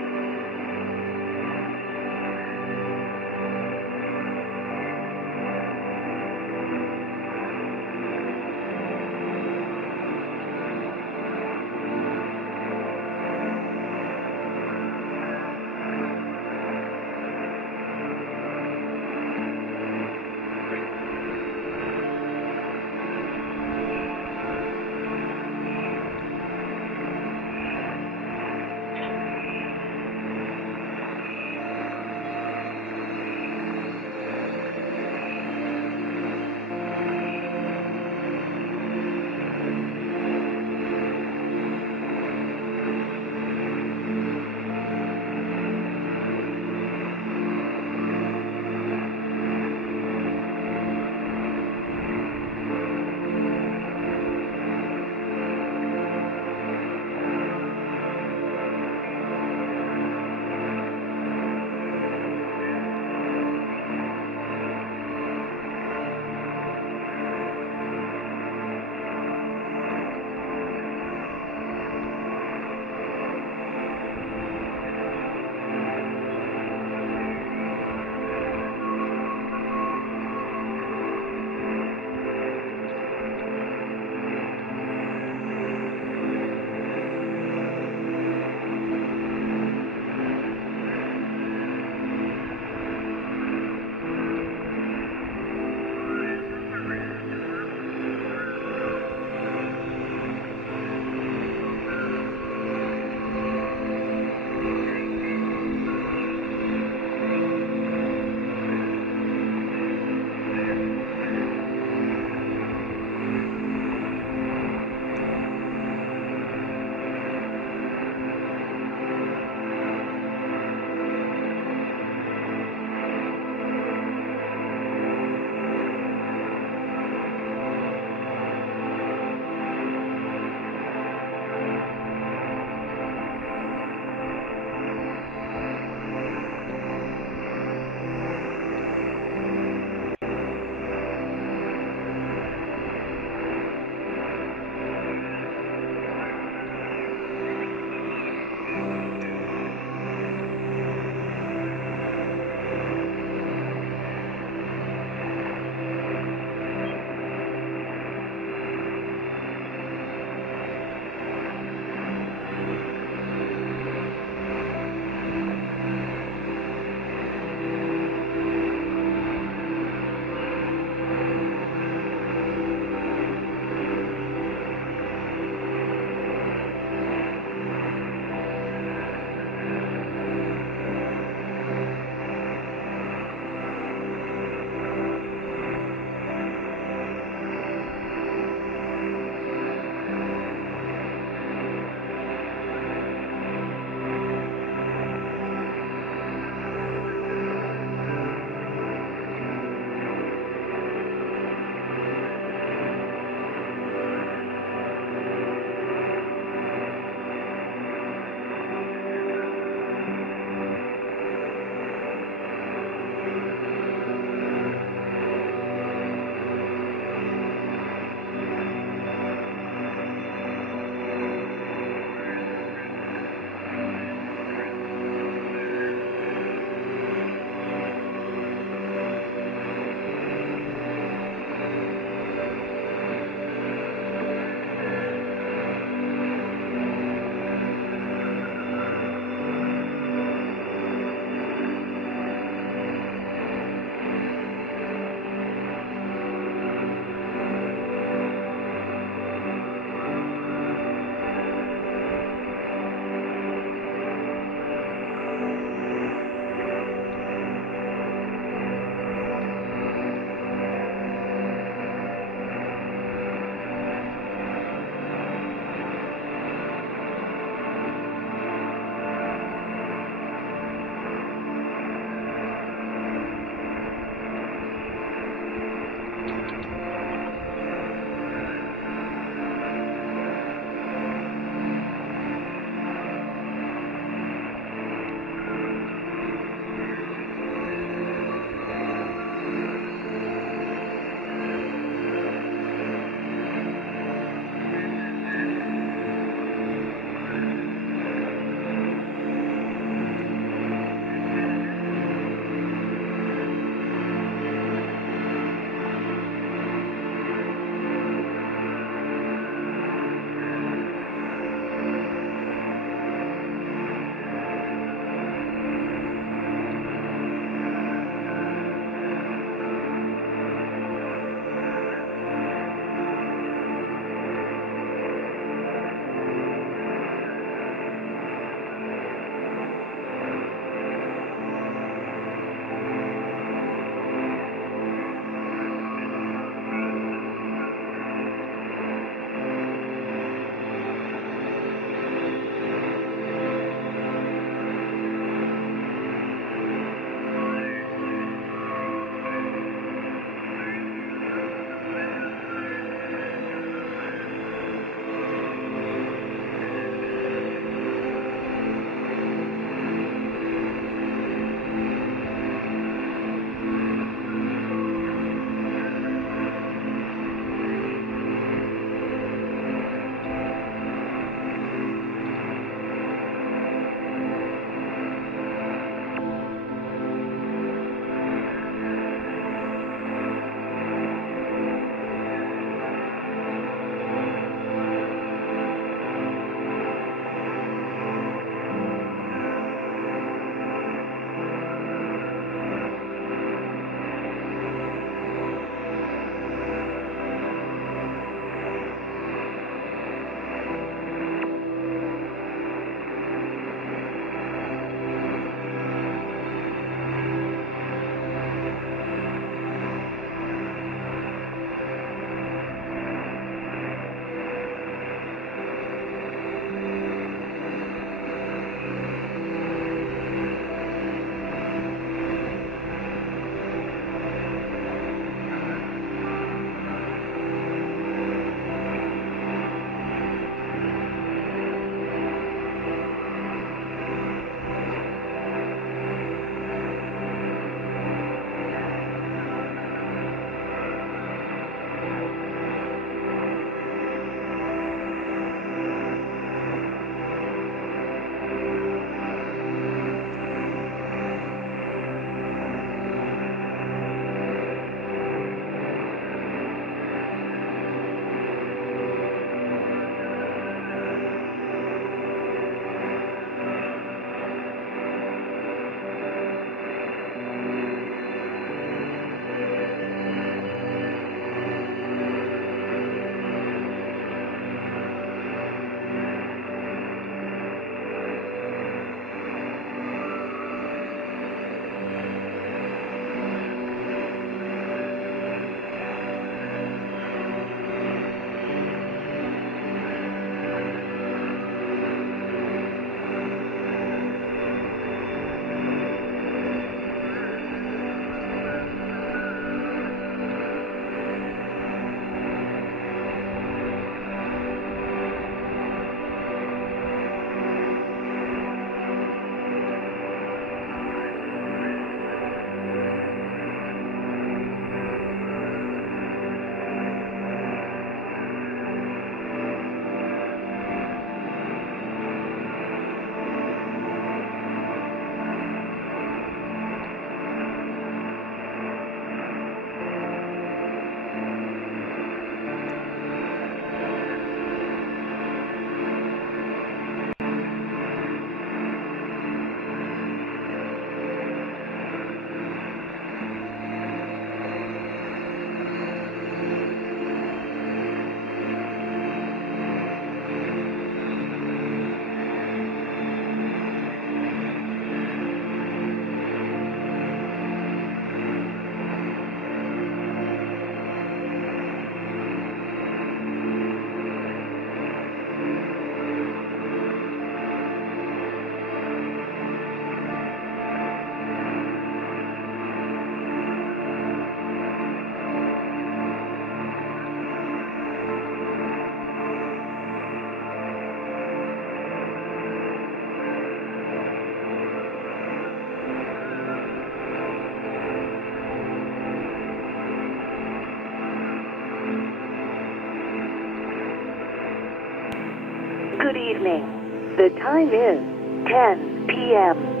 Good evening. The time is 10 p.m.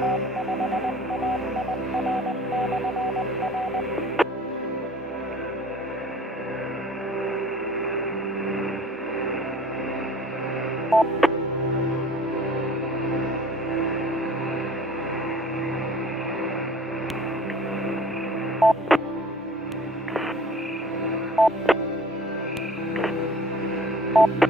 Thank you.